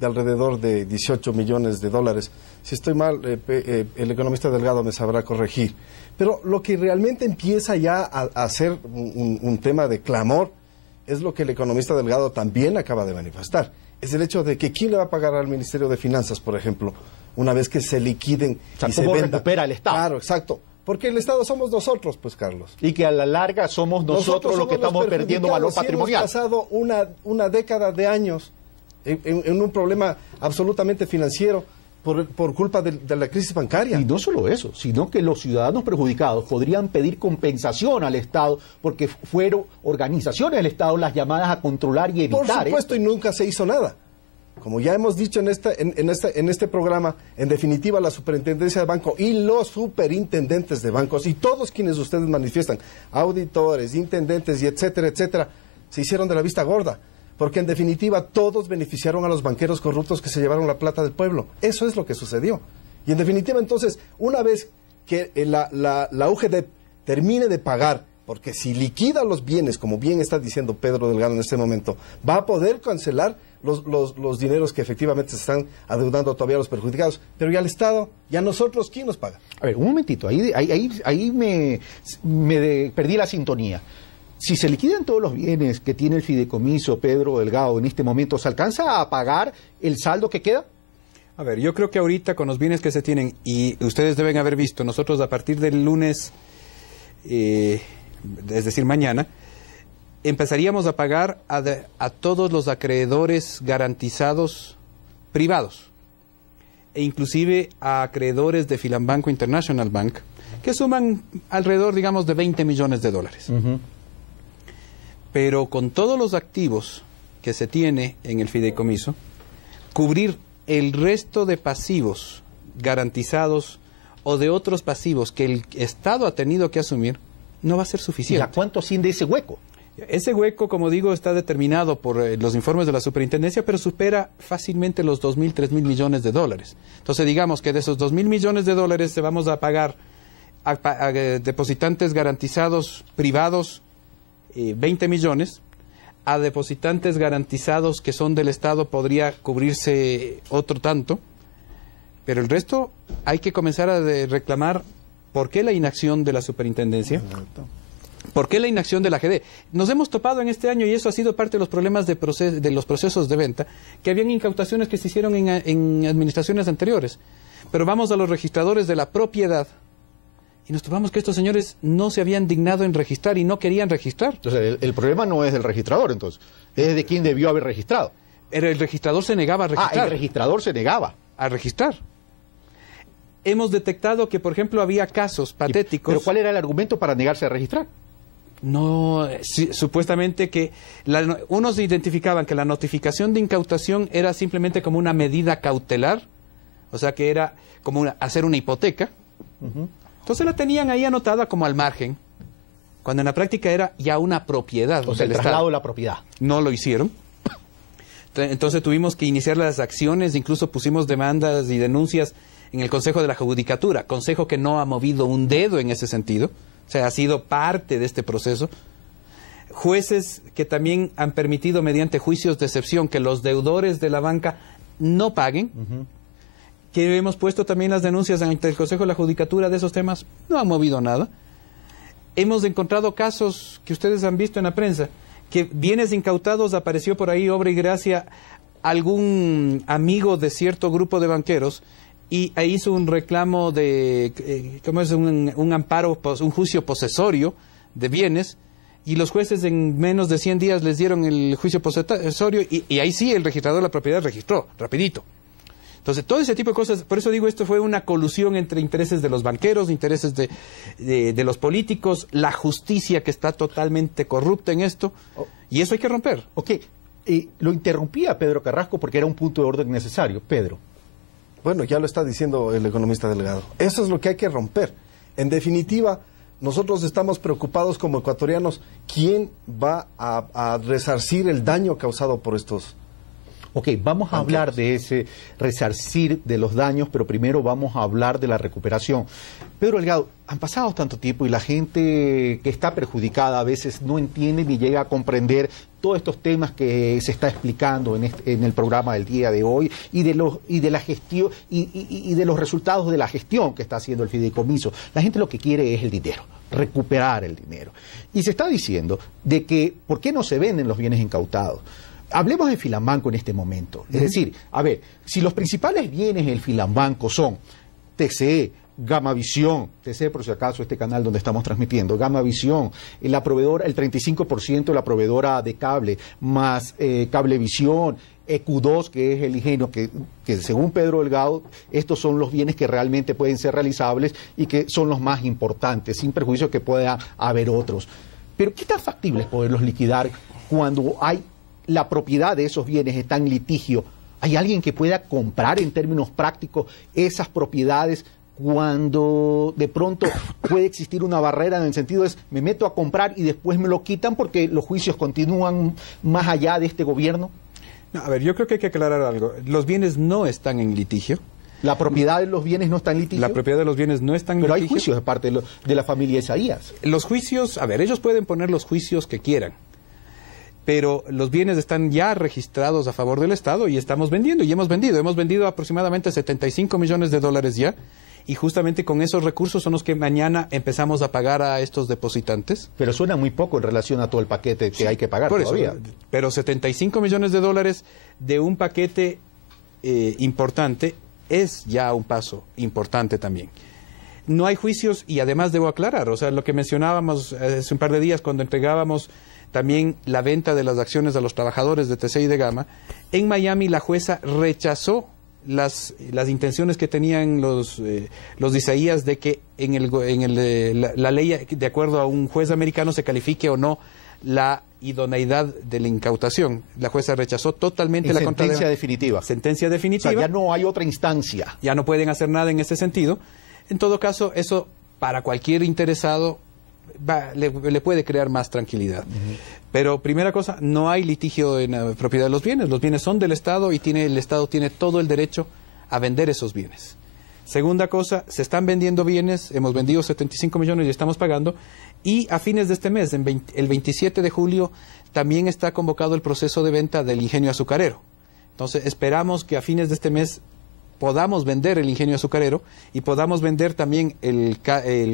de alrededor de 18 millones de dólares. Si estoy mal, el economista Delgado me sabrá corregir. Pero lo que realmente empieza ya a ser un tema de clamor es lo que el economista Delgado también acaba de manifestar. Es el hecho de que ¿quién le va a pagar al Ministerio de Finanzas, por ejemplo, una vez que se liquiden y se vendan? Recupera el Estado. Claro, exacto. Porque el Estado somos nosotros, pues, Carlos. Y que a la larga somos nosotros los que estamos perdiendo valor patrimonial. Hemos pasado una década de años en un problema absolutamente financiero por culpa de la crisis bancaria. Y no solo eso, sino que los ciudadanos perjudicados podrían pedir compensación al Estado porque fueron organizaciones del Estado las llamadas a controlar y evitar. Por supuesto, y nunca se hizo nada. Como ya hemos dicho en este programa, en definitiva la superintendencia de banco y los superintendentes de bancos y todos quienes ustedes manifiestan, auditores, intendentes y etcétera, etcétera, se hicieron de la vista gorda. Porque en definitiva todos beneficiaron a los banqueros corruptos que se llevaron la plata del pueblo. Eso es lo que sucedió. Y en definitiva entonces, una vez que la UGD termine de pagar, porque si liquida los bienes, como bien está diciendo Pedro Delgado en este momento, va a poder cancelar los dineros que efectivamente se están adeudando todavía a los perjudicados. Pero ya el Estado, ya nosotros, ¿quién nos paga? A ver, un momentito, ahí me perdí la sintonía. Si se liquidan todos los bienes que tiene el fideicomiso, Pedro Delgado, en este momento, ¿se alcanza a pagar el saldo que queda? A ver, yo creo que ahorita con los bienes que se tienen, y ustedes deben haber visto, nosotros a partir del lunes, es decir, mañana, empezaríamos a pagar a todos los acreedores garantizados privados, e inclusive a acreedores de Filambanco International Bank, que suman alrededor, digamos, de 20 millones de dólares. Pero con todos los activos que se tiene en el fideicomiso, cubrir el resto de pasivos garantizados o de otros pasivos que el Estado ha tenido que asumir, no va a ser suficiente. ¿Y a cuánto asciende ese hueco? Ese hueco, como digo, está determinado por los informes de la superintendencia, pero supera fácilmente los 2.000, 3.000 millones de dólares. Entonces, digamos que de esos 2.000 millones de dólares se vamos a pagar a depositantes garantizados privados 20 millones, a depositantes garantizados que son del Estado podría cubrirse otro tanto, pero el resto hay que comenzar a reclamar por qué la inacción de la superintendencia, por qué la inacción de la AGD. Nos hemos topado en este año, y eso ha sido parte de los problemas de los procesos de venta, que habían incautaciones que se hicieron en administraciones anteriores, pero vamos a los registradores de la propiedad y nos topamos que estos señores no se habían dignado en registrar y no querían registrar. Entonces, el problema no es del registrador, entonces, es de quien debió haber registrado. El registrador se negaba a registrar. El registrador se negaba a registrar. Hemos detectado que, por ejemplo, había casos patéticos. ¿Pero cuál era el argumento para negarse a registrar? No, supuestamente que unos identificaban que la notificación de incautación era simplemente como una medida cautelar, o sea que era como hacer una hipoteca. Entonces la tenían ahí anotada como al margen, cuando en la práctica era ya una propiedad. O sea, el traslado de la propiedad. No lo hicieron. Entonces tuvimos que iniciar las acciones, incluso pusimos demandas y denuncias en el Consejo de la Judicatura, consejo que no ha movido un dedo en ese sentido, o sea, ha sido parte de este proceso. Jueces que también han permitido mediante juicios de excepción que los deudores de la banca no paguen, que hemos puesto también las denuncias ante el Consejo de la Judicatura de esos temas, no han movido nada. Hemos encontrado casos que ustedes han visto en la prensa, que bienes incautados apareció por ahí, obra y gracia, algún amigo de cierto grupo de banqueros, y hizo un reclamo de, ¿cómo es? Un amparo, un juicio posesorio de bienes, y los jueces en menos de 100 días les dieron el juicio posesorio, y ahí sí el registrador de la propiedad registró, rapidito. Entonces, todo ese tipo de cosas, por eso digo, esto fue una colusión entre intereses de los banqueros, intereses de los políticos, la justicia que está totalmente corrupta en esto, y eso hay que romper. Ok, lo interrumpía Pedro Carrasco porque era un punto de orden necesario. Pedro. Bueno, ya lo está diciendo el economista Delgado. Eso es lo que hay que romper. En definitiva, nosotros estamos preocupados como ecuatorianos. ¿Quién va a resarcir el daño causado por estos? Ok, vamos a hablar de ese resarcir de los daños, pero primero vamos a hablar de la recuperación. Pedro Delgado, han pasado tanto tiempo y la gente que está perjudicada a veces no entiende ni llega a comprender todos estos temas que se está explicando en el programa del día de hoy y de la gestión y de los resultados de la gestión que está haciendo el fideicomiso. La gente lo que quiere es el dinero, recuperar el dinero. Y se está diciendo de que ¿por qué no se venden los bienes incautados? Hablemos de Filambanco en este momento. Es decir, a ver, si los principales bienes del Filambanco son TCE, Gamavisión, TCE por si acaso este canal donde estamos transmitiendo, Gamavisión, la proveedora, el 35% de la proveedora de cable, más Cablevisión, EQ2, que es el ingenio, que según Pedro Delgado, estos son los bienes que realmente pueden ser realizables y que son los más importantes, sin perjuicio que pueda haber otros. Pero ¿qué tan factible es poderlos liquidar cuando hay la propiedad de esos bienes está en litigio? ¿Hay alguien que pueda comprar en términos prácticos esas propiedades cuando de pronto puede existir una barrera en el sentido es me meto a comprar y después me lo quitan porque los juicios continúan más allá de este gobierno? No, a ver, yo creo que hay que aclarar algo. Los bienes no están en litigio. ¿La propiedad de los bienes no está en litigio? La propiedad de los bienes no está en litigio. Pero hay juicios de parte de la familia Isaías. Los juicios, a ver, ellos pueden poner los juicios que quieran, pero los bienes están ya registrados a favor del Estado y estamos vendiendo, y hemos vendido aproximadamente 75 millones de dólares ya, y justamente con esos recursos son los que mañana empezamos a pagar a estos depositantes. Pero suena muy poco en relación a todo el paquete que hay que pagar todavía. Eso, pero 75 millones de dólares de un paquete importante es ya un paso importante también. No hay juicios, y además debo aclarar, o sea, lo que mencionábamos hace un par de días cuando entregábamos también la venta de las acciones a los trabajadores de TCE y de Gama, en Miami la jueza rechazó las intenciones que tenían los Isaías de que la ley, de acuerdo a un juez americano, se califique o no la idoneidad de la incautación. La jueza rechazó totalmente la sentencia definitiva. Sentencia definitiva. O sea, ya no hay otra instancia. Ya no pueden hacer nada en ese sentido. En todo caso, eso para cualquier interesado le puede crear más tranquilidad. Pero primera cosa, no hay litigio en la propiedad de los bienes. Los bienes son del Estado y el Estado tiene todo el derecho a vender esos bienes. Segunda cosa, se están vendiendo bienes, hemos vendido 75 millones y estamos pagando, y a fines de este mes, el 27 de julio, también está convocado el proceso de venta del ingenio azucarero. Entonces esperamos que a fines de este mes podamos vender el ingenio azucarero y podamos vender también el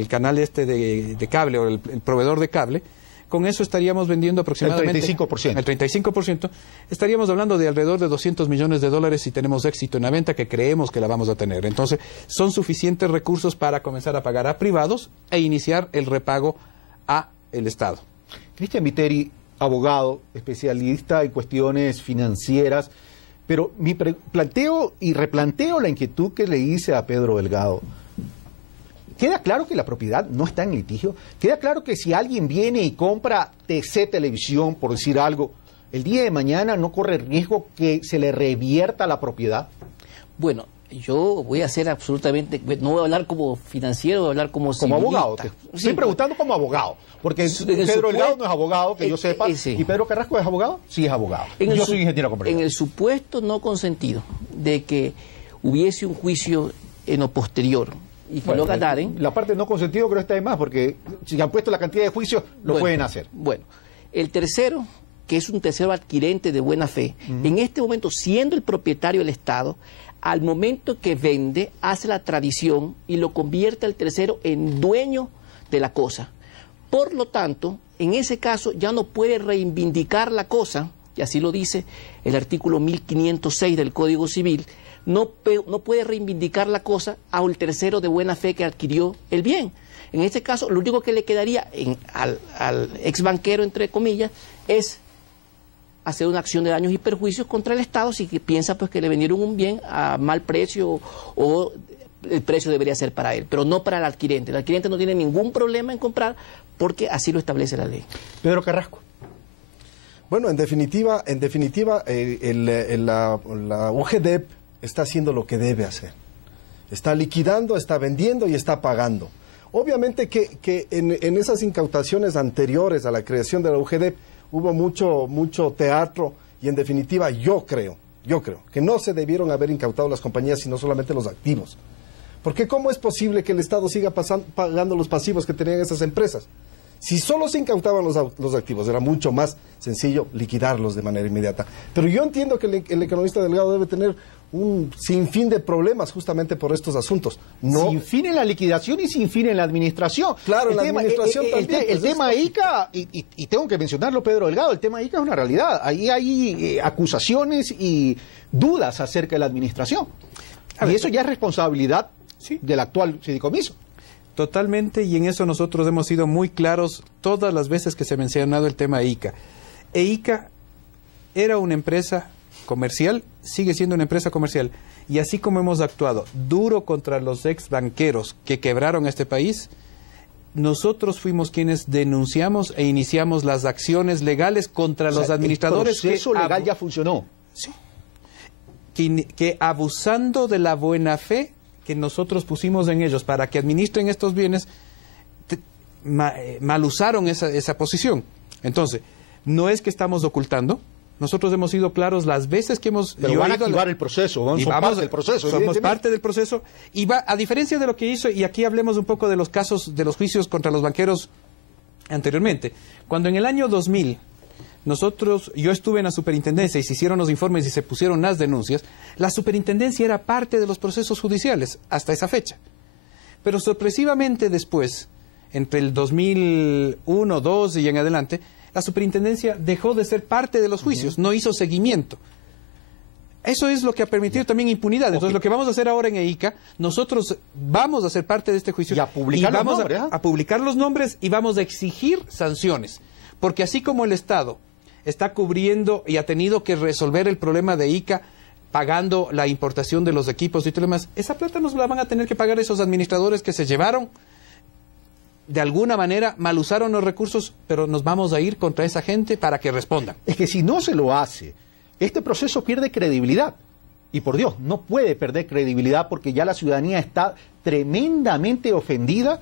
canal de cable o el proveedor de cable. Con eso estaríamos vendiendo aproximadamente el 35%. El 35%. Estaríamos hablando de alrededor de 200 millones de dólares si tenemos éxito en la venta, que creemos que la vamos a tener. Entonces, son suficientes recursos para comenzar a pagar a privados e iniciar el repago a el Estado. Cristian Viteri, abogado, especialista en cuestiones financieras, pero planteo y replanteo la inquietud que le hice a Pedro Delgado. ¿Queda claro que la propiedad no está en litigio? ¿Queda claro que si alguien viene y compra TC Televisión, por decir algo, el día de mañana no corre riesgo que se le revierta la propiedad? Bueno, yo voy a ser absolutamente, no voy a hablar como financiero, voy a hablar como civilista. Como abogado. Estoy preguntando como abogado, porque Pedro Delgado no es abogado, que yo sepa, y Pedro Carrasco es abogado, sí es abogado. Yo soy ingeniero comercial. En el supuesto no consentido de que hubiese un juicio en lo posterior y que lo ganaren. La parte no consentido creo está de más, porque si han puesto la cantidad de juicios, lo pueden hacer. Bueno, el tercero, que es un tercero adquirente de buena fe, en este momento, siendo el propietario del Estado, al momento que vende, hace la tradición y lo convierte al tercero en dueño de la cosa. Por lo tanto, en ese caso ya no puede reivindicar la cosa, y así lo dice el artículo 1506 del Código Civil, no puede reivindicar la cosa a el tercero de buena fe que adquirió el bien. En este caso, lo único que le quedaría al ex banquero, entre comillas, es hacer una acción de daños y perjuicios contra el Estado si piensa pues que le vendieron un bien a mal precio o el precio debería ser para él, pero no para el adquirente. El adquirente no tiene ningún problema en comprar porque así lo establece la ley. Pedro Carrasco. Bueno, en definitiva, la UGDEP está haciendo lo que debe hacer. Está liquidando, está vendiendo y está pagando. Obviamente que en esas incautaciones anteriores a la creación de la UGDEP hubo mucho teatro y en definitiva yo creo que no se debieron haber incautado las compañías sino solamente los activos. Porque ¿cómo es posible que el Estado siga pagando los pasivos que tenían esas empresas? Si solo se incautaban los activos, era mucho más sencillo liquidarlos de manera inmediata. Pero yo entiendo que el economista Delgado debe tener un sinfín de problemas justamente por estos asuntos. No... Sin fin en la liquidación y sin fin en la administración. Claro, en la administración también. El tema ICA, y tengo que mencionarlo, Pedro Delgado, el tema ICA es una realidad. Ahí hay acusaciones y dudas acerca de la administración. Y eso ya es responsabilidad del actual fideicomiso. Totalmente, y en eso nosotros hemos sido muy claros todas las veces que se ha mencionado el tema ICA. ICA era una empresa comercial, sigue siendo una empresa comercial, y así como hemos actuado duro contra los ex banqueros que quebraron este país, nosotros fuimos quienes denunciamos e iniciamos las acciones legales contra los administradores. El proceso legal ya funcionó. Sí. Que abusando de la buena fe que nosotros pusimos en ellos para que administren estos bienes, mal usaron esa posición. Entonces, no es que estamos ocultando, nosotros hemos sido claros las veces que hemos... Pero van a activar el proceso, somos parte del proceso. Somos parte del proceso, y a diferencia de lo que hizo, y aquí hablemos un poco de los casos, de los juicios contra los banqueros anteriormente, cuando en el año 2000... yo estuve en la superintendencia y se hicieron los informes y se pusieron las denuncias, la superintendencia era parte de los procesos judiciales hasta esa fecha. Pero sorpresivamente después, entre el 2001, 2002 y en adelante, la superintendencia dejó de ser parte de los juicios, no hizo seguimiento. Eso es lo que ha permitido también impunidad. Entonces, lo que vamos a hacer ahora en EICA, nosotros vamos a ser parte de este juicio y vamos a publicar los nombres y vamos a exigir sanciones. Porque así como el Estado está cubriendo y ha tenido que resolver el problema de ICA pagando la importación de los equipos y todo lo demás, esa plata nos la van a tener que pagar esos administradores que se llevaron, de alguna manera mal usaron los recursos, pero nos vamos a ir contra esa gente para que respondan. Es que si no se lo hace, este proceso pierde credibilidad. Y por Dios, no puede perder credibilidad porque ya la ciudadanía está tremendamente ofendida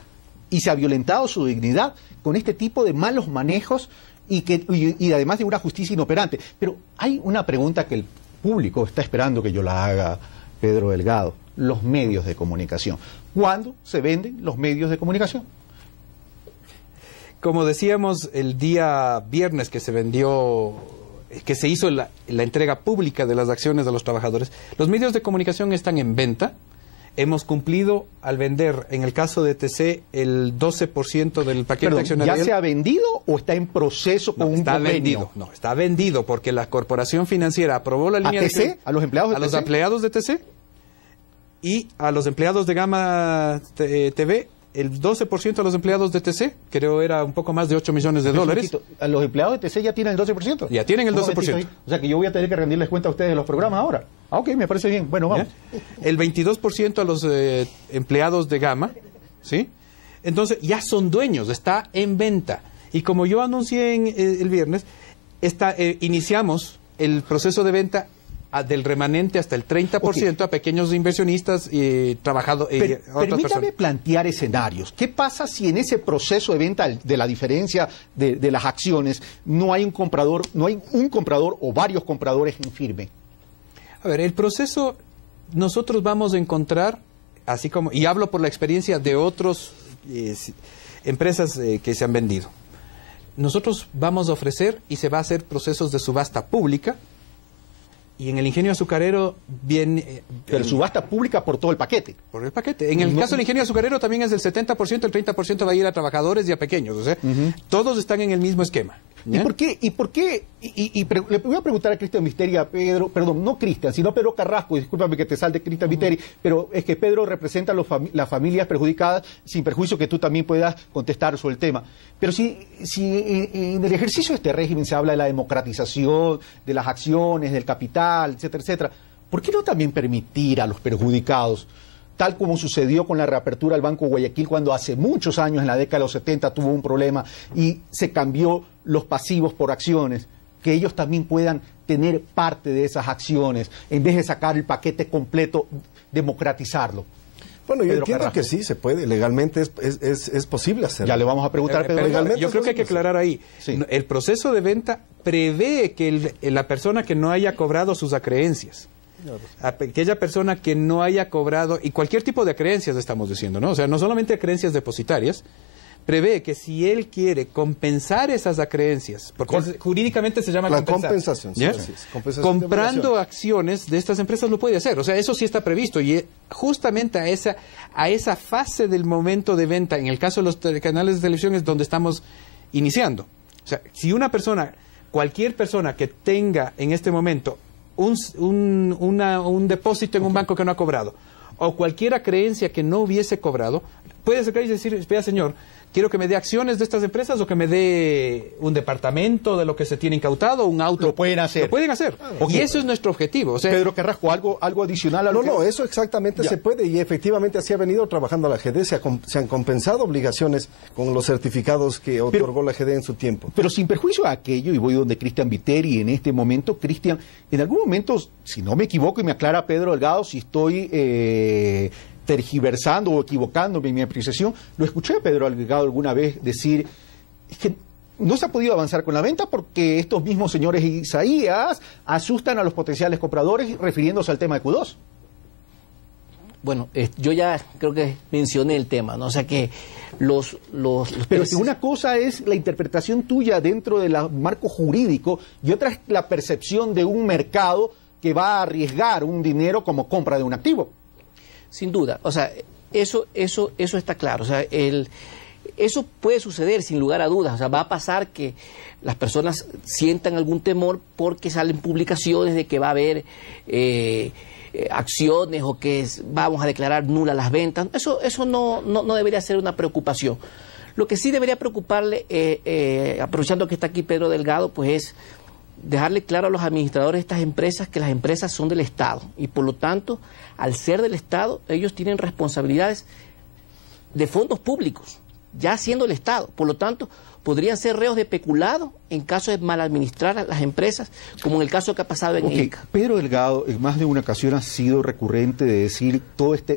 y se ha violentado su dignidad con este tipo de malos manejos y además de una justicia inoperante. Pero hay una pregunta que el público está esperando que yo la haga, Pedro Delgado. Los medios de comunicación. ¿Cuándo se venden los medios de comunicación? Como decíamos el día viernes que se vendió, que se hizo la entrega pública de las acciones de los trabajadores, los medios de comunicación están en venta. Hemos cumplido al vender, en el caso de TC, el 12% del paquete accionarial. ¿Ya se ha vendido o está en proceso con un convenio? Vendido. No, está vendido porque la Corporación Financiera aprobó la línea ¿A TC? ¿A los empleados de TC? A los empleados de TC y a los empleados de Gama TV, el 12% a los empleados de TC, creo era un poco más de 8 millones de dólares. ¿A los empleados de TC ya tienen el 12%? Ya tienen el 12%. O sea que yo voy a tener que rendirles cuenta a ustedes de los programas ahora. Ah, ok, me parece bien. Bueno, vamos. ¿Ya? El 22% a los empleados de Gama, ¿sí? Entonces ya son dueños, está en venta. Y como yo anuncié el viernes, iniciamos el proceso de venta del remanente hasta el 30% a pequeños inversionistas y trabajadores. Permítame plantear escenarios. ¿Qué pasa si en ese proceso de venta de la diferencia de las acciones no hay un comprador o varios compradores en firme? A ver, el proceso nosotros vamos a encontrar, así como, y hablo por la experiencia de otras empresas que se han vendido. Nosotros vamos a ofrecer y se va a hacer procesos de subasta pública. Y en el ingenio azucarero viene... Pero subasta pública por todo el paquete. Por el paquete. En el caso del ingenio azucarero también es del 70%, el 30% va a ir a trabajadores y a pequeños. O sea, todos están en el mismo esquema. ¿Y por qué? Le voy a preguntar a Cristian Viteri y a Pedro, perdón, no Cristian, sino Pedro Carrasco, discúlpame que te salte Cristian Viteri, pero es que Pedro representa a las familias perjudicadas, sin perjuicio que tú también puedas contestar sobre el tema. Pero si en el ejercicio de este régimen se habla de la democratización, de las acciones, del capital, etcétera, etcétera, ¿por qué no también permitir a los perjudicados, tal como sucedió con la reapertura del Banco Guayaquil cuando hace muchos años, en la década de los 70, tuvo un problema y se cambió los pasivos por acciones, que ellos también puedan tener parte de esas acciones, en vez de sacar el paquete completo, democratizarlo? Bueno, yo Pedro entiendo Carrasco. que sí, se puede, legalmente es posible hacerlo. Ya le vamos a preguntar a Pedro. Legalmente yo creo que hay que aclarar ahí. Sí. El proceso de venta prevé que la persona que no haya cobrado sus acreencias, aquella persona que no haya cobrado, y cualquier tipo de acreencias estamos diciendo, ¿no? O sea, no solamente acreencias depositarias, prevé que si él quiere compensar esas acreencias, porque jurídicamente se llama la compensar, compensación, sí, ¿ya? así es, compensación de Comprando evaluación. acciones de estas empresas lo puede hacer, o sea, eso sí está previsto, y justamente a esa fase del momento de venta, en el caso de los canales de televisión, es donde estamos iniciando. O sea, si cualquier persona que tenga en este momento un depósito en un banco que no ha cobrado, o cualquier creencia que no hubiese cobrado, puede acercar y decir, vea señor, quiero que me dé acciones de estas empresas o que me dé un departamento de lo que se tiene incautado, un auto. Lo pueden hacer. Lo pueden hacer. Y eso es nuestro objetivo. O sea, Pedro Carrasco, algo adicional a lo No, eso exactamente se puede y efectivamente así ha venido trabajando la GD, se han compensado obligaciones con los certificados que otorgó la GD en su tiempo. Pero sin perjuicio a aquello, y voy donde Cristian Viteri en este momento, Cristian, en algún momento, si no me equivoco y me aclara Pedro Delgado, si estoy tergiversando o equivocándome en mi apreciación, lo escuché a Pedro Delgado alguna vez decir, es que no se ha podido avanzar con la venta porque estos mismos señores Isaías asustan a los potenciales compradores refiriéndose al tema de Q2. Bueno, yo ya creo que mencioné el tema, ¿no? O sea que Pero si una cosa es la interpretación tuya dentro del marco jurídico y otra es la percepción de un mercado que va a arriesgar un dinero como compra de un activo. Sin duda, o sea, eso está claro, o sea, eso puede suceder sin lugar a dudas, o sea, va a pasar que las personas sientan algún temor porque salen publicaciones de que va a haber acciones o que vamos a declarar nulas las ventas. Eso no debería ser una preocupación. Lo que sí debería preocuparle, aprovechando que está aquí Pedro Delgado, pues es dejarle claro a los administradores de estas empresas que las empresas son del Estado y por lo tanto, al ser del Estado, ellos tienen responsabilidades de fondos públicos, ya siendo el Estado. Por lo tanto, podrían ser reos de peculado en caso de mal administrar a las empresas, como en el caso que ha pasado en ICA. Pedro Delgado, en más de una ocasión ha sido recurrente de decir,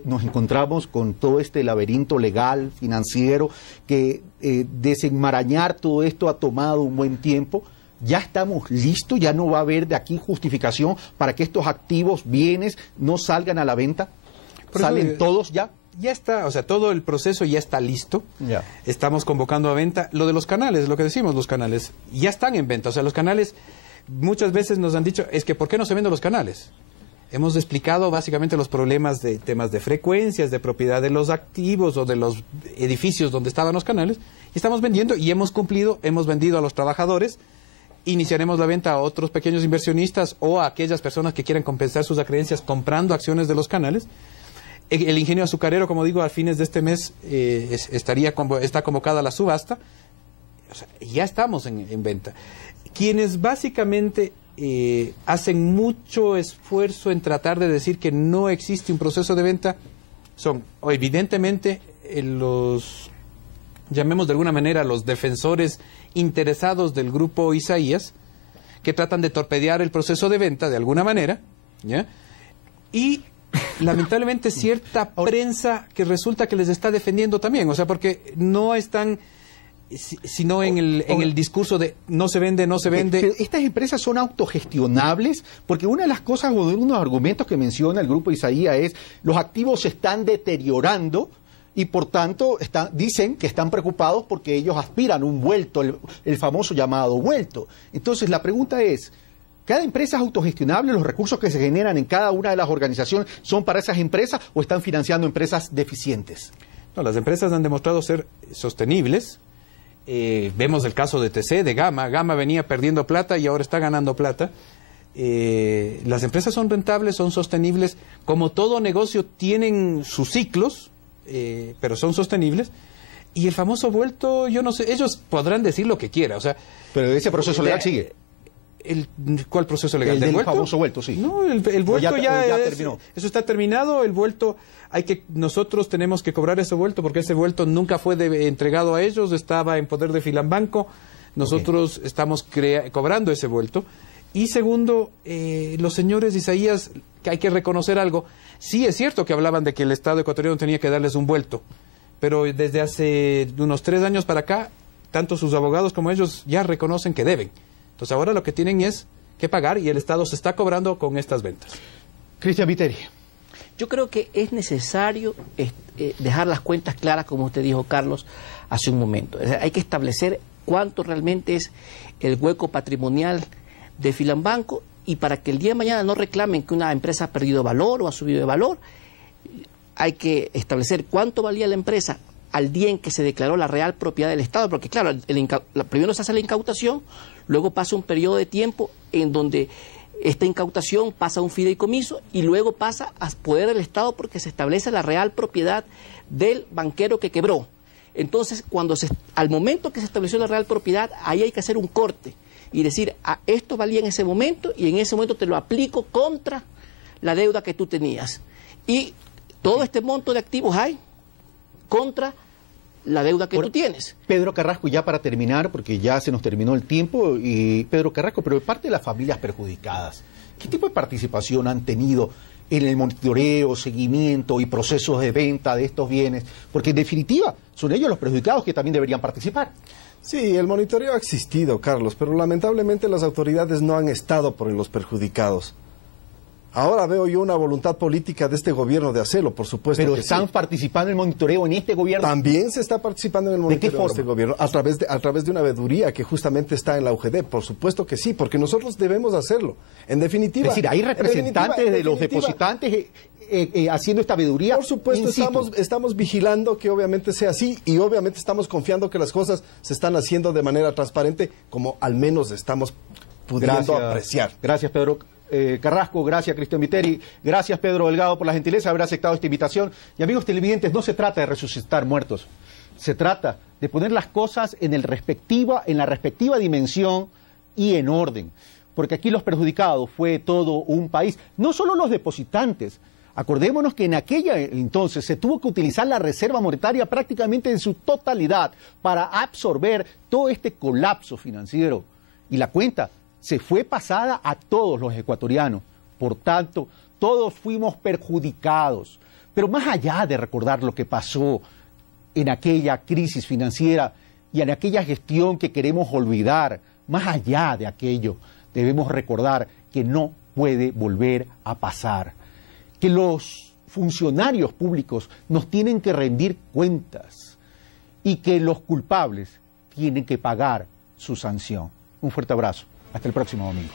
nos encontramos con todo este laberinto legal, financiero, que desenmarañar todo esto ha tomado un buen tiempo. Ya estamos listos, ya no va a haber de aquí justificación para que estos activos, bienes, no salgan a la venta. ¿Salen todos ya? Ya está, o sea, todo el proceso ya está listo. Ya. Estamos convocando a venta. Lo de los canales, lo que decimos, los canales ya están en venta. O sea, los canales, muchas veces nos han dicho, es que ¿por qué no se venden los canales? Hemos explicado básicamente los problemas de temas de frecuencias, de propiedad de los activos o de los edificios donde estaban los canales. Y estamos vendiendo y hemos cumplido, hemos vendido a los trabajadores. Iniciaremos la venta a otros pequeños inversionistas o a aquellas personas que quieran compensar sus acreencias comprando acciones de los canales. El ingenio azucarero, como digo, a fines de este mes está convocada la subasta. O sea, ya estamos en venta. Quienes básicamente hacen mucho esfuerzo en tratar de decir que no existe un proceso de venta son, evidentemente, llamemos de alguna manera, los defensores interesados del grupo Isaías, que tratan de torpedear el proceso de venta de alguna manera, ¿ya? Y lamentablemente cierta prensa que resulta que les está defendiendo también, o sea, porque no están sino en el discurso de no se vende, no se vende. Pero estas empresas son autogestionables, porque una de las cosas o de uno de los argumentos que menciona el grupo Isaías es los activos se están deteriorando y por tanto dicen que están preocupados porque ellos aspiran a un vuelto, el famoso llamado vuelto. Entonces la pregunta es, ¿cada empresa es autogestionable? ¿Los recursos que se generan en cada una de las organizaciones son para esas empresas o están financiando empresas deficientes? No, las empresas han demostrado ser sostenibles Vemos el caso de TC, de Gama. Gama venía perdiendo plata y ahora está ganando plata. Las empresas son rentables, son sostenibles. Como todo negocio tienen sus ciclos, pero son sostenibles. Y el famoso vuelto, yo no sé, ellos podrán decir lo que quieran. O sea, pero ese proceso legal sigue. ¿Cuál proceso legal? El del famoso vuelto, sí. No, el vuelto ya terminó. Eso está terminado. El vuelto, nosotros tenemos que cobrar ese vuelto porque ese vuelto nunca fue entregado a ellos, estaba en poder de Filambanco. Nosotros estamos cobrando ese vuelto. Y segundo, los señores Isaías, que hay que reconocer algo, sí es cierto que hablaban de que el Estado ecuatoriano tenía que darles un vuelto, pero desde hace unos 3 años para acá, tanto sus abogados como ellos ya reconocen que deben. Entonces ahora lo que tienen es que pagar y el Estado se está cobrando con estas ventas. Cristian Viteri. Yo creo que es necesario dejar las cuentas claras, como usted dijo, Carlos, hace un momento. O sea, hay que establecer cuánto realmente es el hueco patrimonial de Filambanco, y para que el día de mañana no reclamen que una empresa ha perdido valor o ha subido de valor, hay que establecer cuánto valía la empresa al día en que se declaró la real propiedad del Estado, porque claro, primero se hace la incautación, luego pasa un periodo de tiempo en donde esta incautación pasa a un fideicomiso y luego pasa a poder del Estado porque se establece la real propiedad del banquero que quebró. Entonces, al momento que se estableció la real propiedad, ahí hay que hacer un corte y decir, esto valía en ese momento y en ese momento te lo aplico contra la deuda que tú tenías. Y todo este monto de activos hay contra la deuda que tú tienes. Pedro Carrasco, ya para terminar, porque ya se nos terminó el tiempo, y Pedro Carrasco, pero de parte de las familias perjudicadas, ¿qué tipo de participación han tenido en el monitoreo, seguimiento y procesos de venta de estos bienes? Porque en definitiva son ellos los perjudicados que también deberían participar. Sí, el monitoreo ha existido, Carlos, pero lamentablemente las autoridades no han estado por los perjudicados. Ahora veo yo una voluntad política de este gobierno de hacerlo, por supuesto. Pero que están participando en el monitoreo en este gobierno. También se está participando en el monitoreo ¿De qué forma? este gobierno, a través de una veeduría que justamente está en la UGD. Por supuesto que sí, porque nosotros debemos hacerlo. En definitiva... Es decir, hay representantes de los depositantes haciendo esta veeduría. Por supuesto, estamos vigilando que obviamente sea así y obviamente estamos confiando que las cosas se están haciendo de manera transparente, como al menos estamos pudiendo apreciar. Gracias, Pedro Carrasco, gracias, Cristian Viteri, gracias, Pedro Delgado, por la gentileza de haber aceptado esta invitación. Y amigos televidentes, no se trata de resucitar muertos, se trata de poner las cosas en la respectiva dimensión y en orden, porque aquí los perjudicados fue todo un país, no solo los depositantes. Acordémonos que en aquella entonces se tuvo que utilizar la reserva monetaria prácticamente en su totalidad para absorber todo este colapso financiero. Y la cuenta se fue pasada a todos los ecuatorianos. Por tanto, todos fuimos perjudicados. Pero más allá de recordar lo que pasó en aquella crisis financiera y en aquella gestión que queremos olvidar, más allá de aquello, debemos recordar que no puede volver a pasar. Que los funcionarios públicos nos tienen que rendir cuentas y que los culpables tienen que pagar su sanción. Un fuerte abrazo. Hasta el próximo domingo.